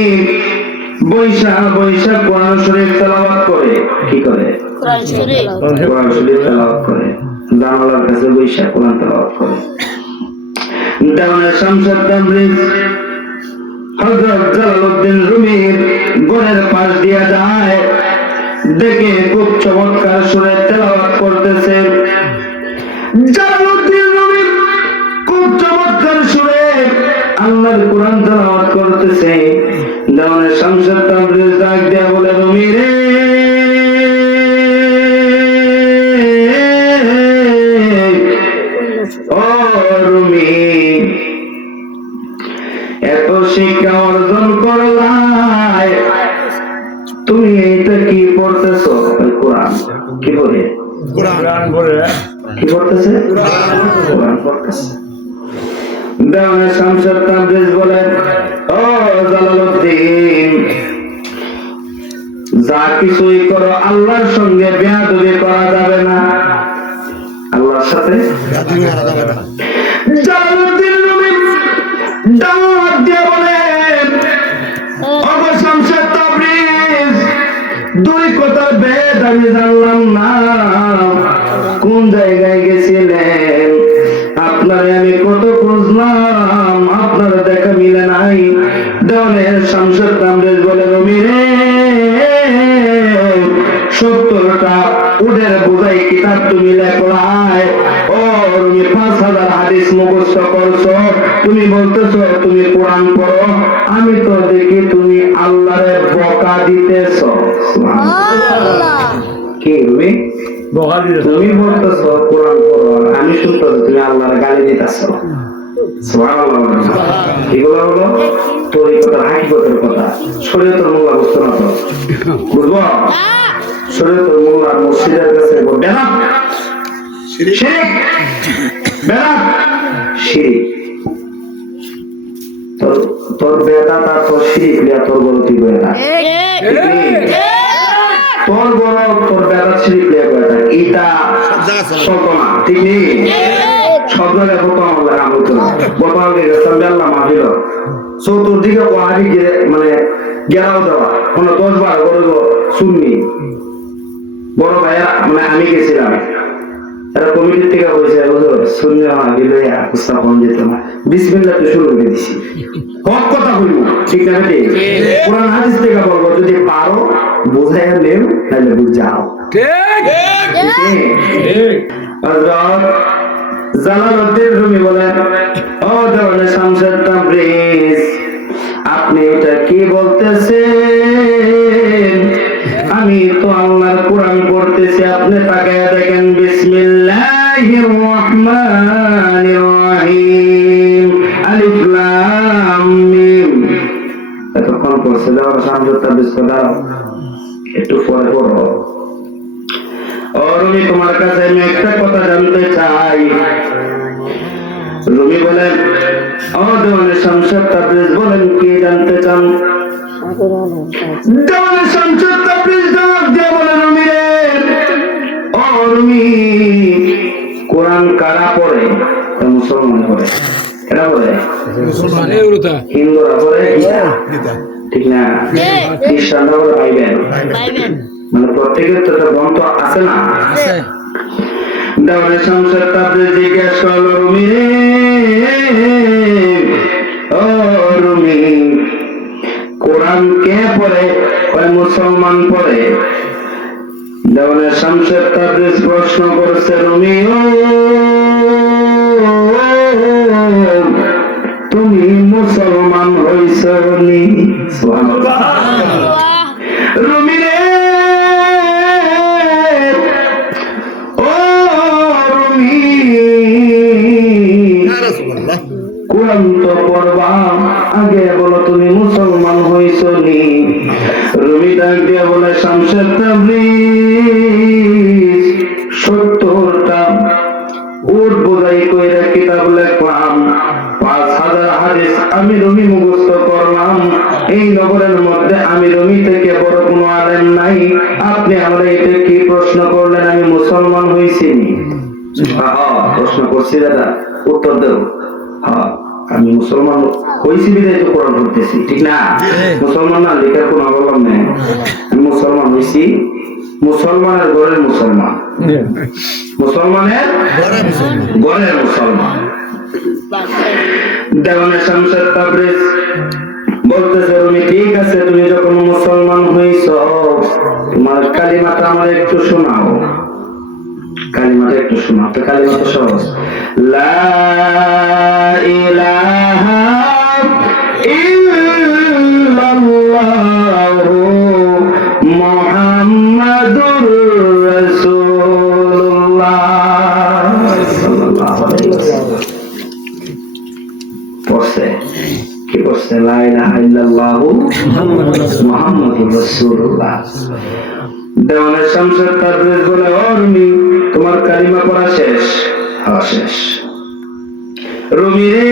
বৈশা বৈশা কোরআন শরীফ তেলাওয়াত করে। কি করে? কোরআন শরীফ তেলাওয়াত করে, জানালার কাছে বৈশা কোরআন তেলাওয়াত করে। দেওয়ানের শামসুদ তাবরিজ হযরত জালালউদ্দিন রুমির ঘরের পাশ দিয়া যায়, দেখে খুব চমৎকার সুরে তেলাওয়াত করতেছে। জালালউদ্দিন রুমি খুব চমৎকার সুরে আল্লাহর কোরআন তেলাওয়াত করতেছে। দেওয়ানের শামসুদ তাবরিজ ডাক দিয়া বলে, রুমি রে, শিক্ষা অর্জন করলাই, তুমি এইটা কি পড়তেছো? কোরআন। কি পড়ে? কোরআন পড়ে। কি পড়তেছে? কোরআন পড়তেছে। দেওয়ানে শামসুর তাবরিজ বলেন, ও জালালউদ্দিন, যা কিছুই করো আল্লাহর সঙ্গে বেয়াদবি করা যাবে না। আল্লাহর সাথে বেয়াদবি করা যাবে না। জালালউদ্দিন রুমি দাওয়াত দিয়ে বলেন, ও শামসুর তাবরিজ, দুই কথার ভেদ আমি জানলাম না। কোন জায়গায় গেছিলেন? আপনারে আমি কত খুঁজলাম, আপনার দেখা মিলে নাই। দেওয়ানের শামসুর তাবরিজ বলে, রুমি রে, 70টা উটের বোঝাই কিতাব তুমি লেখলায়, ও রুমি 5000 হাদিস মুখস্থ করছো, তুমি বলতেছো তুমি কোরআন পড়ো, আমি তো দেখি তুমি আল্লাহরে বকা দিতেছো। কি রুমি, তুমি বলতেছো কোরআন পড়ো, আমি শুনতেছি তুমি আল্লাহর গালি দিতেছো। সুবহানাল্লাহ। এগুলো হলো তরিকতের হাকিকতের কথা, শরীয়তের মোল্লা বুঝতো না তো, বুঝবো? শরীয়তের মোল্লা মসজিদের কাছে বেদাত শিরিক, বেদাত শিরিক। তোর বেদাত আর তোর শিরিক লিয়া তোর বড় তুই বেদাত, তোর বড় তোর বেদাত শিরিক লিয়া বেদাত, এটা সত্য না, ঠিক নেই? সব জায়গায় বর্তমান কাম হতো না। বর্তমান আল্লাহ মাহিল চতুর্দিকে পাহাড়ি মানে গেরাও দেওয়া, কোনো 10-12 করে শুননি। বড় ভাইয়া মানে আমি গেছিলাম, এরা কমিটির থেকে বলছে শুনলে উপস্থাপন যেত না, বিসমিল্লাহ তো শুরু করে দিছি। হক কথা বলবো, ঠিক না? কোরআন হাদিস থেকে বলবো, যদি পারো বোঝাইয়া নেও, তাহলে বুঝাও। জালালউদ্দিন রুমি বলেন, ও দেওয়ানে শামসুর তাবরিজ, আপনি এটা কি বলতেছেন? আমি তো আল্লাহর কোরআন পড়তেছি, আপনি তাকায়া দেখেন, বিসমিল্লাহির রহমানির রহিম, আলিফ লাম মিম। এতক্ষণ পড়ছে দেওয়ানে শামসুর তাবরিজ, দাঁড়াও একটু পরে পড়ো। ও রুমি, তোমার কাছে আমি একটা কথা জানতে চাই। রুমি বলেন, ও দেওয়ানে শামসুর তাবরিজ বলেন, কি জানতে চান? দেওয়ানে শামসুর তাবরিজ জবাব দিয়ে বলে, রুমি রে, ও রুমি, কোরআন কারা পড়ে? মুসলমান পড়ে। এরা পড়ে হিন্দুরা পড়ে গীতা, ঠিক না? খ্রিস্টানরা পড়ে বাইবেল। মানে প্রত্যেকের তো একটা গ্রন্থ আছে না? দেওয়ানে শামসুর তাবরিজ জিজ্ঞেস করলো, রুমি রে, ও রুমি, কোরআন কে পড়ে? মুসলমান পড়ে। দেওয়ানে শামসুর তাবরিজ প্রশ্ন করছে, রুমি ও, তুমি মুসলমান হইছ নি? সুবহানাল্লাহ। রুমি রে, ও রুমি, কোরআন তো পড়বা, আগে বলো তুমি মুসলমান হইছ নি? রুমি ডাক দিয়ে বলে, শামসুর তাবরিজ 70টা উট বোঝাই কইরা কিতাব লেখলাম, 5000 হাদিস আমি রুমি মুখস্থ করলাম। এই নগরের মধ্যে আমি রুমি থেকে বড় কোনো আলেম নাই। আপনি আমরা এটা কি প্রশ্ন করলেন? আমি মুসলমান হইছি নি? প্রশ্ন করছি দাদা, উত্তর দেব। হ্যাঁ, আমি মুসলমান হইছি বিদায় তো কোরআন পড়তেছি, ঠিক না? মুসলমান না লেখার কোনো বললাম নেই, আমি মুসলমান হইছি, মুসলমানের ঘরের মুসলমান, মুসলমানের ঘরের মুসলমান। দেওয়ানে শামসুর তাবরিজ বলতেছে, রুমি ঠিক আছে, তুমি যখন মুসলমান হইছ, তোমার কালিমাটা আমার একটু শোনাও। কালিমাটা একটু শোনাও। তো কালিমাটা সহজ, লা ইলাহা ইল্লাল্লাহু মুহাম্মাদুর রাসূলুল্লাহ সাল্লাল্লাহু আলাইহি ওয়াসাল্লাম। পড়ছে কি বলছে লা ইলাহা ইল্লাল্লাহু মুহাম্মাদুর রাসূলুল্লাহ। দেওয়ানের শামসুর তাবরিজ বলে, ও রুমি তোমার কালিমা পড়া শেষ? হ্যাঁ শেষ। রুমি রে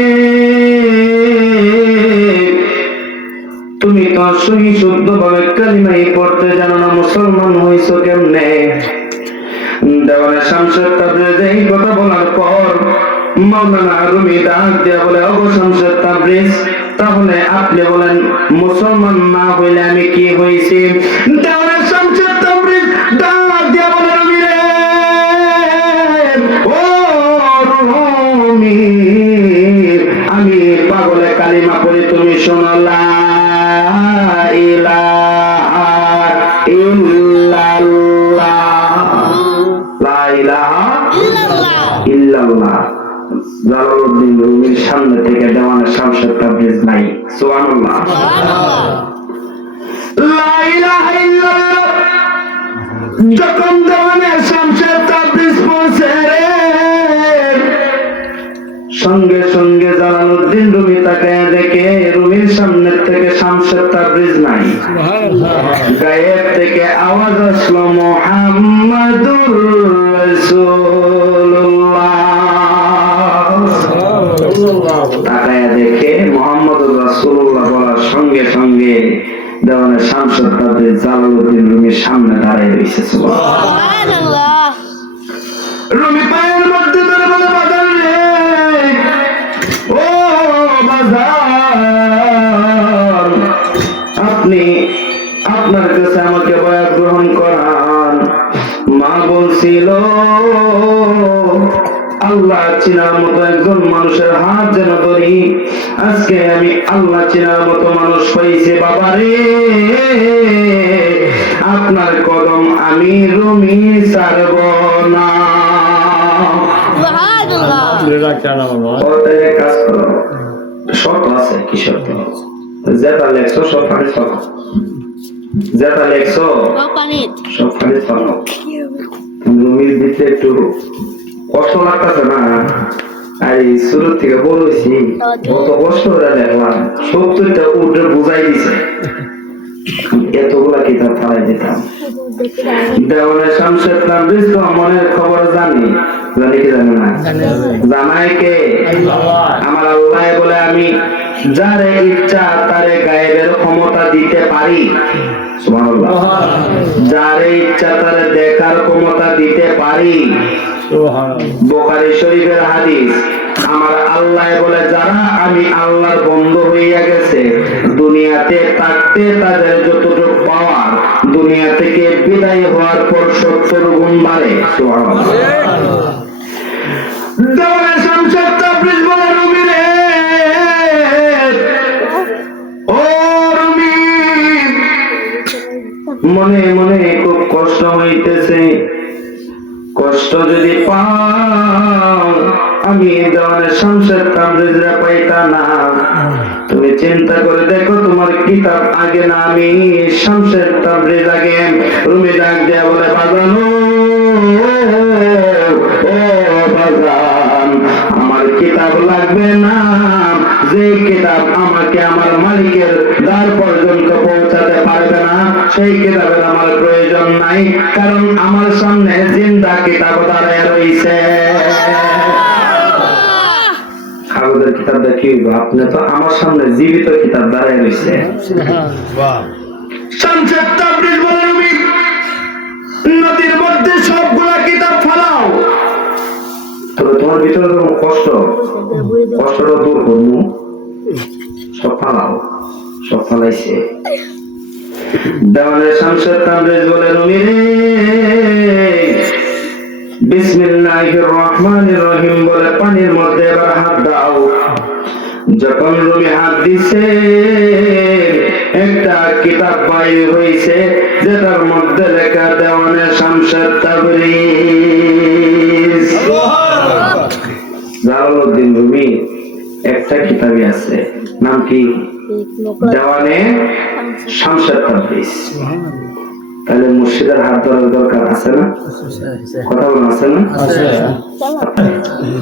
তুমি তো সহি শুদ্ধ ভাবে কালিমাই পড়তে জানো না, মুসলমান হইছো কেমনে? দেওয়ানের শামসুর তাবরিজ এই কথা বলার পর মাওলানা রুমি ডাক দিয়া বলে, ও শামসুর তাবরিজ তাহলে আপনি বলেন মুসলমান না হইলে আমি কি হইছি? দেওয়ানের শামসুর তাবরিজ ডাক দিয়া বলে, রুমি রে ও রুমি আমি পাগলে কালিমা পড়ি, তুমি শোনো লা ইলাহা ইল্লাল্লাহ, লা ইলাহা ইল্লাল্লাহ। জালালউদ্দিন রুমির সামনে থেকে দেওয়ানের শামসুর তাবরিজ নাই। সুবহানাল্লাহ। লা ইলাহা ইল্লাল্লাহ যখন দেওয়ানের শামসুর তাবরিজ পড়ছে রে, সঙ্গে সঙ্গে জালালউদ্দিন রুমি তাকায় দেখে রুমির সামনে থেকে শামসুর তাবরিজ নাই। গায়েব থেকে আওয়াজ আসলো, মুহাম্মাদুর রাসূলুল্লাহ। তাকায় দেখে মুহাম্মাদুর রাসূলুল্লাহ বলার সঙ্গে সঙ্গে দেওয়ানের শামসুর তাবরিজ জালালউদ্দিন রুমির সামনে দাঁড়িয়ে রয়েছে। সুবহানাল্লাহ। রুমি পায়ের মধ্যে ধরে বলে, বাজার রে ও বাজার, আপনি আপনার কাছে আমাকে বায়াত গ্রহণ করান। মা বলছিল আল্লাহ চিনার মতো একজন মানুষের হাত যেন ধরি, আজকে আমি আল্লাহ চিনার মতো মানুষ পাইছি। বাবারে আপনার কদম আমি রুমি ছাড়ব না। কাজ করো, শর্ত আছে। কি শর্ত? যেটা লেখছো সব পানি ফলো, যেটা লেখছো সব পানি ফলো। রুমির দিতে একটু কষ্ট লাগতেছে না? আর এই শুরু থেকে বড় হয়েছি, কত কষ্ট করে দেখলাম, 70টা উঠে বুঝাই দিছে, এতগুলা কিতাব ফালাই দিতাম। দেওয়ানের শামসুর তাবরিজ তো মনের খবর জানি, জানি কি জানি না? জানায় কে? আমার আল্লাহ বলে, আমি যারে ইচ্ছা তারে গায়েবের ক্ষমতা দিতে পারি। সুবহানাল্লাহ। যারে ইচ্ছা তারে দেখার ক্ষমতা দিতে পারি। বুখারী শরীফের হাদিস। আমার আল্লাহ বলে, যারা আমি আল্লাহর বন্ধু হইয়া গেছে, দুনিয়াতে থাকতে তাদের যতটুকু পাওয়ার দুনিয়া থেকে বিদায় হওয়ার পর 70 গুণ বাড়ে। সুবহানাল্লাহ। দেওয়ানের শামসুর তাবরিজ বলে, রুমি রে ও রুমি, মনে মনে খুব কষ্ট হইতেছে। কষ্ট যদি পাও আমি দেওয়ানের শামসুর তাবরিজরা পাইতা না। তুমি চিন্তা করে দেখো, তোমার কিতাব আগে না আমি শামসুর তাবরিজ আগে? রুমি ডাক দেয়া বলে, বাজানো ও বাজান, আমার কিতাব লাগবে না। যে কিতাব আমাকে আমার মালিকের দ্বার পর্যন্ত পৌঁছাতে পারবে না, সেই কিতাবের আমার প্রয়োজন নাই, কারণ আমার সামনে জিন্দা কিতাব দাঁড়ায় রয়েছে। কাগজের কিতাব দেখি, আপনি তো আমার সামনে জীবিত কিতাব দাঁড়ায় রয়েছে। শামসুর তাবরিজ বলে, রুমি নদীর মধ্যে সবগুলা কিতাব ফালাও। তবে তোমার ভিতরে কোনো কষ্টটা দূর করবো, সব ফালাও। সব ফালাইছে। দেওয়ানের শামসুর তাবরিজ বলে, রুমি রে বিসমিল্লাহির রহমানির রহিম বলে পানির মধ্যে এবার হাত দাও। যখন রুমি হাত দিছে, একটা কিতাব বাইর হইছে, যেটার মধ্যে লেখা দেওয়ানের শামসুর তাবরিজ। জালালউদ্দিন রুমি একটা কিতাবই আছে, নাম কি? দেওয়ানে শামসুর তাবরিজ। তাহলে মুর্শিদের হাত ধরার দরকার আছে না? কথা বলা আছে না?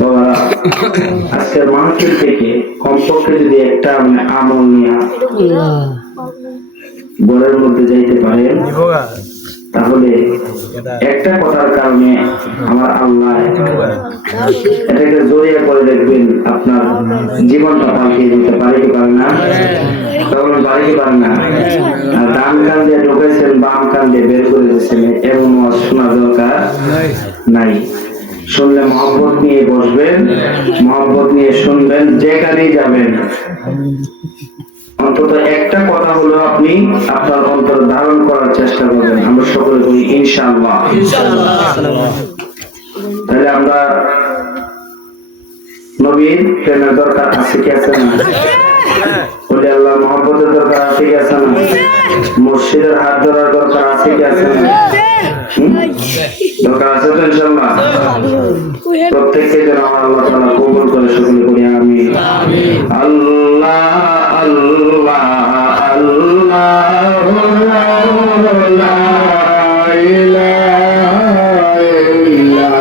বাবা, আজকের মাহফিল থেকে কমপক্ষে যদি একটা আমল নিয়ে ঘরের মধ্যে যাইতে পারেন, তাহলে একটা কথার কারণে আমার আল্লাহ এটাকে জড়িয়ে করে দেখবেন আপনার জীবনটা পাল্টিয়ে দিতে পারে কি পারে না? তখন পারে কি পারে না? আর ডান কান দিয়ে ঢুকেছেন, বাম কান দিয়ে বের করে দিয়েছেন, এমন শোনা দরকার নাই। শুনলে মহব্বত নিয়ে বসবেন, মহব্বত নিয়ে শুনবেন, যেখানেই যাবেন অন্তত একটা কথা হলো আপনি আপনার অন্তর ধারণ করার চেষ্টা করবেন। আমরা সকলে বলি ইনশাআল্লাহ। তাহলে আমরা নবীর প্রেমের দরকার আছে কি আছে না? বলি আল্লাহ মহব্বতের দরকার আছে কি আছে না? মুর্শিদের হাত ধরার দরকার আছে কি আছে না? দরকার আছে তো ইনশাআল্লাহ। প্রত্যেককে যেন আমার আল্লাহ তাআলা কবুল করে, সকলে করি আমিন। আল্লাহ আল্লাহ আল্লাহু লা ইলাহা ইল্লাল্লাহ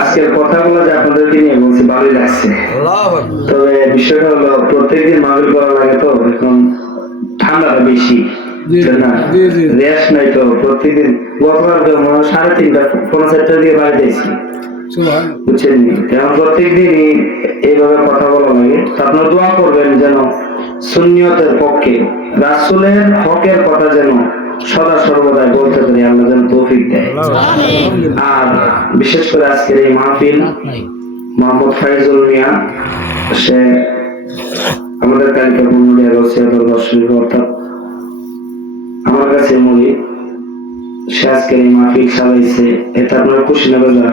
আজকের কথাগুলো যে আপনাদেরকে নিয়ে বলছি ভালোই লাগছে। তবে বিষয়টা হলো প্রত্যেকদিন মাহফিল করা লাগে তো এখন ঠান্ডাটা বেশি না, রেস্ট নাই তো প্রত্যেকদিন। গতকাল যেমন 3:30 4:30 দিয়ে বাড়িতে এসেছি বুঝছেন, এখন প্রত্যেকদিনই এইভাবে কথা বলা লাগে। তো আপনারা দোয়া করবেন যেন সুন্নিয়তের পক্ষে রাসূলের হকের কথা যেন সদা সর্বদাই বলতে পারি, আল্লাহ যেন তৌফিক দেয়। আর বিশেষ করে আজকের এই মাহফিল মোহাম্মদ ফাইজুল মিয়া, সে আমাদের কালকে বন্ধুদের দরবার শরীফ অর্থাৎ আমার কাছে মনে সে আজকের এই মাহফিল চালাইছে, এটা আপনারা খুশি না বেজার?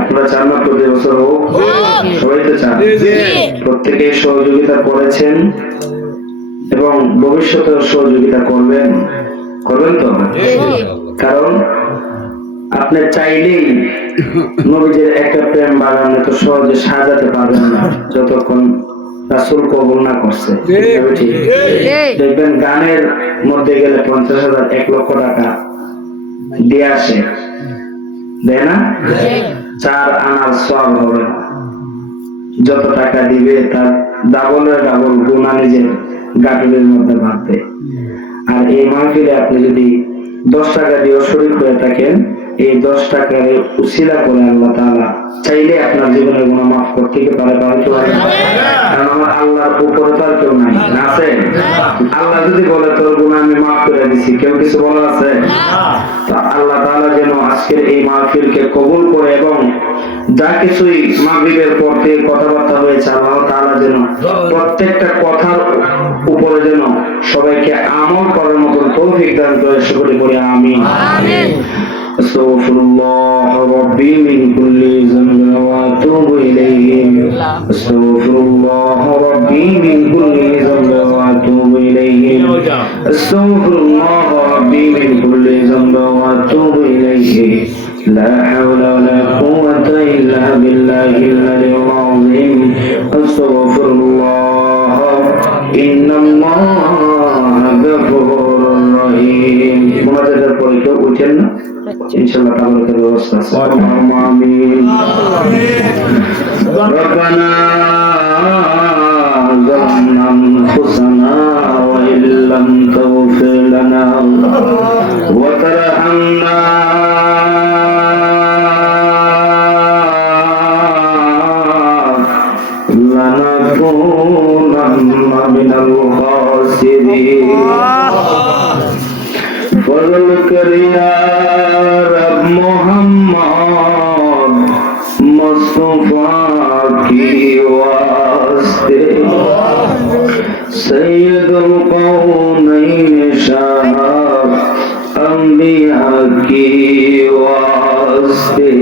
আপনারা চান না প্রতি বছর হোক? সবাই তো চান। প্রত্যেকে সহযোগিতা করেছেন এবং ভবিষ্যতেও সহযোগিতা করবেন তো, কারণ আপনি চাইলেই নবীদের একটা প্রেম বাগান তো সহজে সাজাতে পারবেন না যতক্ষণ রাসূল কবুল না করছে। দেখবেন গানের মধ্যে গেলে 50,000 1 লক্ষ টাকা দিয়ে আসে, দেয় না? 4 আনার সওয়াব হবে, যত টাকা দিবে তার ডাবলের ডাবল গুণা নিজের গাটুরের মধ্যে ভাববে। আর এই মাহফিলে আপনি যদি 10 টাকা দিয়ে শরীক হয়ে থাকেন, এই 10 টাকার উসিলা করে আল্লাহ তাআলা চাইলে আপনার জীবনের গুনাহ মাফ করতে পারে। কারণ আমার আল্লাহর উপরে তো আর কেউ নাই, আছে? আল্লাহ যদি বলে তোর গুনাহ আমি মাফ করে দিছি, কেউ কিছু বলার আছে? তো আল্লাহ তাআলা যেন আজকের এই মাহফিলকে কবুল করে এবং যা কিছুই মাগরিবের পর থেকে কথাবার্তা হয়েছে আল্লাহ তাআলা যেন প্রত্যেকটা কথার উপরে যেন সবাইকে আমল করার মতো তৌফিক দান করে, সকলে বলি আমিন। আস্তাগফিরুল্লাহ রাব্বি মিন কুল্লি যামবিন ওয়া আতুবু ইলাইহি। আস্তাগফিরুল্লাহ রাব্বি মিন কুল্লি যামবিন ওয়া আতুবু ইলাইহি। আস্তাগফিরুল্লাহ রাব্বি মিন কুল্লি যামবিন ওয়া আতুবু ইলাইহি। لا حول ولا قوة إلا بالله العلي العظيم. أستغفر الله إن الله غفور رحيم. মুনাজাতের পরে কেউ উঠেন না, ইনশাআল্লাহ তাবারকের ব্যবস্থা আছে। আমিন। ربنا ظلمنا أنفسنا وإن لم تغفر لنا وترحمنا من الخاسرين. فضل کر یا رب محمد مصطفیٰ کی واسطے، سید القونین شاہ انبیاء کی واسطے،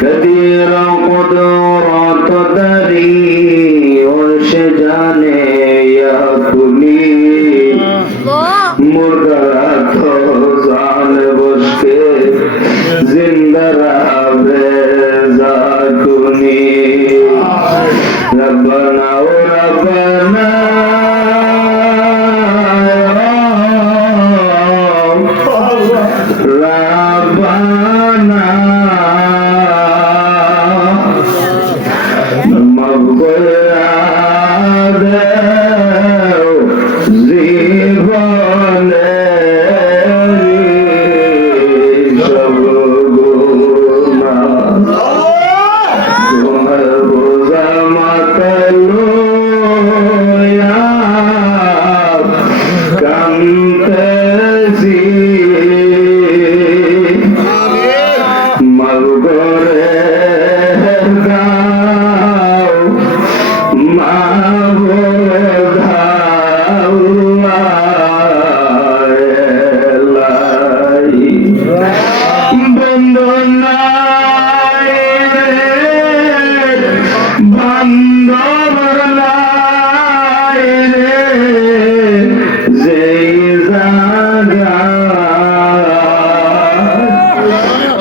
قدیر قدرت دری জানে ইয়া কুলি মুর্দা তো জান বসকে জিন্দা রাবে জাকুনি। রব্বানা ও রব্বানা রব্বানা মগবুল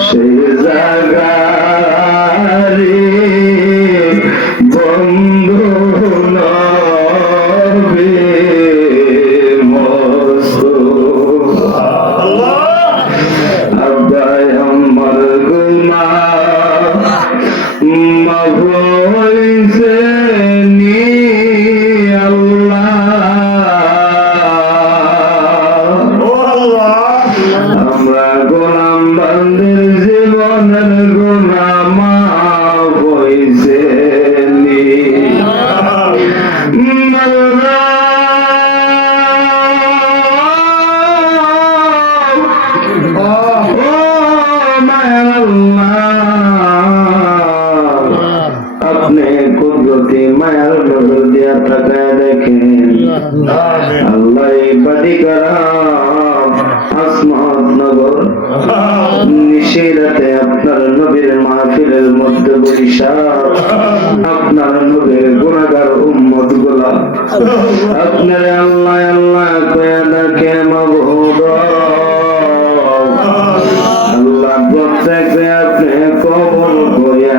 সেই জায়গা মায়ার আল্লাহ, আপনি কুদরতি মায়ার নজর দিয়া তাকায় দেখেন আল্লাহ এই বাদিকারা আসমাত নগর নিশিরাতে আপনার নবীর মাহফিলের মধ্যে বৈশা আপনার নবীর গুনাহগার উম্মত গুলা আপনার আল্লাহ আল্লাহ কয়া দেখে মাবুদ আল্লাহ প্রত্যেকে আপনি কবুল করিয়া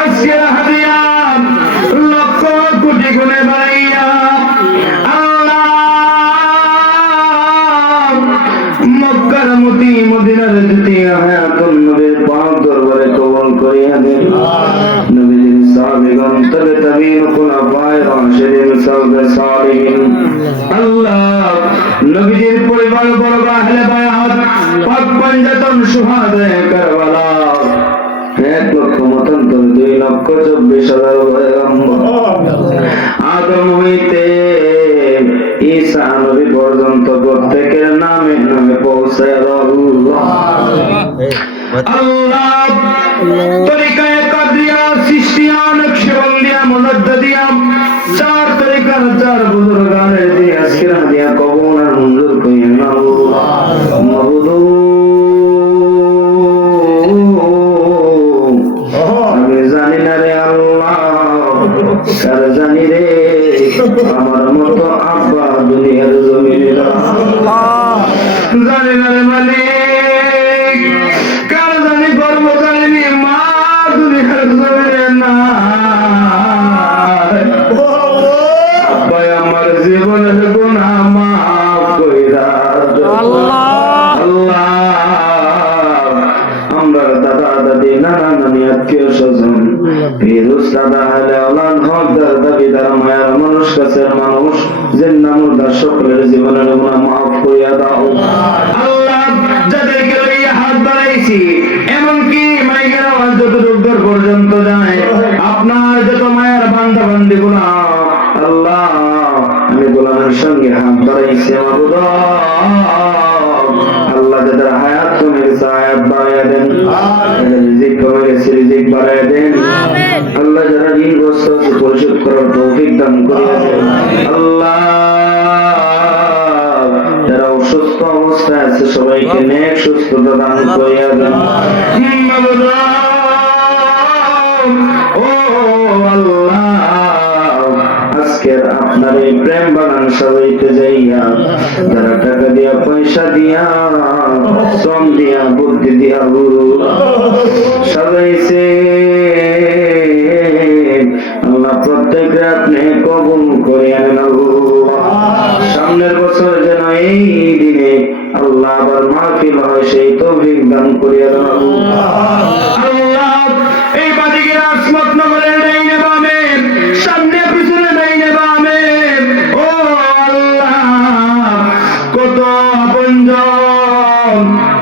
আজকের হাদিয়া লক্ষ কোটি গুণে বাড়াইয়া আল্লাহ মক্কার মতি মদিনার দ্বিতীয় হায়াতুন নবীর পাক দরবারে কবুল করিয়া দেন। নবীর সাহাবীগণ তবে তাবিঈন খুলাফায়ে রাশিদিন সালফে সালিহিন আল্লাহ নবীর পরিবার বর্গ আহলে বায়াত পাক পঞ্জাতন শুহাদায়ে কারবালা 1,24,000 আদম হইতে ঈসা নবী পর্যন্ত প্রত্যেকের নামে নামে পৌঁছায় আল্লাহ তরিকায়ে কাদরিয়া সিস্তিয়া নকশবন্দিয়া মুজাদ্দিদিয়া চার তরিকার চার বুজুর্গানের দিয়ে আজকের হাদিয়া কবুল আর মঞ্জুর করিয়েন আল্লাহ মাবুদ আমি জানি না রে আল্লাহ কার জানি রে আমার মতো আব্বা দুনিয়ার জমিনে জানি না রে মালিক কার জানি গর্ব জানি মা দুনিয়ার জমিনে না আব্বা আমার জীবনের গুনাহ মাফ কইরা আল্লাহ আমরা দাদা দাদি নানা নানি আত্মীয় স্বজন ফিরোজ দাদা আলে আওলাদ হক দাদা বিদার মায়ের মানুষ কাছের মানুষ যে নামদার সকলের জীবনের গুনাহ মাফ করিয়া দাও আল্লাহ যাদেরকে লইয়া হাত বাড়াইছি এমনকি মাইকের আওয়াজ যত দূর পর্যন্ত যায় আপনার যত মায়ের বান্দা বান্দি গুনাহ আল্লাহ আমি গোলামের সঙ্গে হাত বাড়াইছি মাবুদ আল্লাহ যাদের হায়াত কমে গেছে হায়াত বাড়াইয়া দেন, রিজিক কমে গেছে রিজিক বাড়াইয়া দেন আল্লাহ যারা ঋণগ্রস্ত আছে পরিশোধ করার তৌফিক দান করিয়া দেন আল্লাহ যারা অসুস্থ অবস্থায় আছে সবাইকে নেক সুস্থতা দান করিয়া দেন ও আল্লাহ আজকের আপনার এই প্রেম বাগান সাজাইতে যাইয়া যারা টাকা দিয়া পয়সা দিয়া শ্রম দিয়া বুদ্ধি দিয়া সাজাইছে আল্লাহ প্রত্যেকে আপনি কবুল করিয়া নেন সামনের বছর যেন এই দিনে আল্লাহ আবার মাহফিল হয় সেই তৌফিক দান করিয়া দেন আল্লাহ এই বাদিকে আসমত নগরের ডাইনে বামে সামনে পিছনে ডাইনে বামে ও আল্লাহ কত আপনজন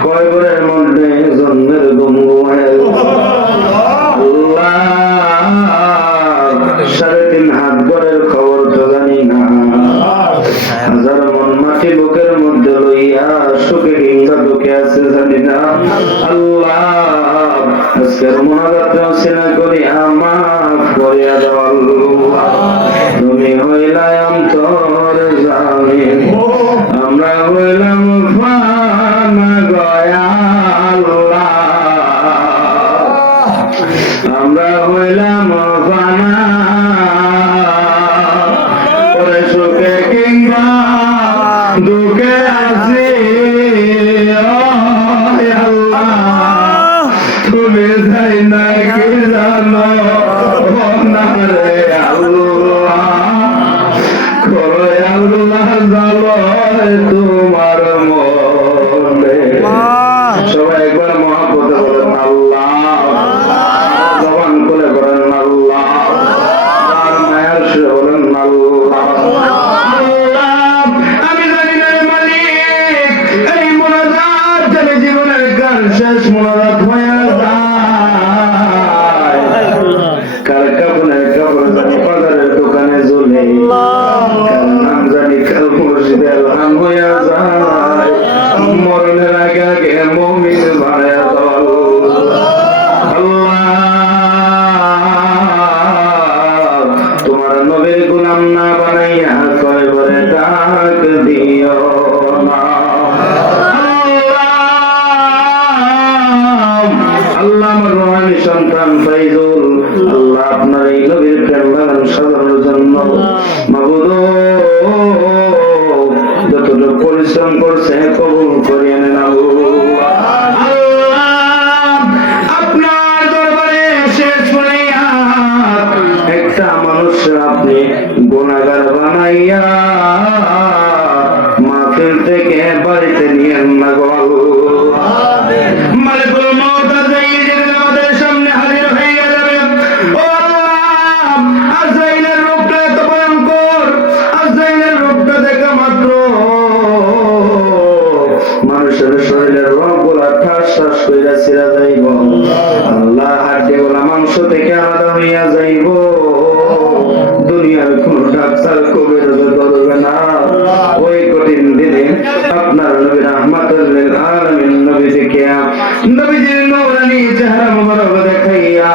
কয়বরের মধ্যে জন্মের গঙ্গুমায় আল্লাহ 3.5 হাত গড়ের খবর তো জানি না হাজার মন মাটি বুকের মধ্যে লইয়া সুখে কিংবা দুঃখে আছে জানি না আল্লাহ আজকের মোনাজাতে অসিলা করি মাফ করিয়া দাও আল্লাহ তুমি হইলাই অন্তর জামিন আমরা হইলাম ফানা গয়া আল্লাহ আমরা হইলাম ফানা পরে সুখে কিংবা দুঃখে আছি আল্লাহ তুমি যাই নাই না গো আল্লাহ। মালিকুল মউত আজরাইল যেদিন আমাদের সামনে হাজির হয়ে যাবে, ও আল্লাহ, আজরাইলের রূপটা এত ভয়ঙ্কর, আজরাইলের রূপটা দেখা মাত্র মানুষের শরীরের রগগুলা ঠাস ঠাস কইরা ছিঁড়া যাইব, আল্লাহ, হাড্ডিগুলা মাংস থেকে আলাদা হইয়া যাইব। দুনিয়ার কোন ডাক্তার কবিরাজ ধরবে না। ওই কঠিন দিনে আপনার নবী রাহমাতুল লিল আলামিন নবী থেকে নবীজির নূরানি চেহারা মুবারক দেখাইয়া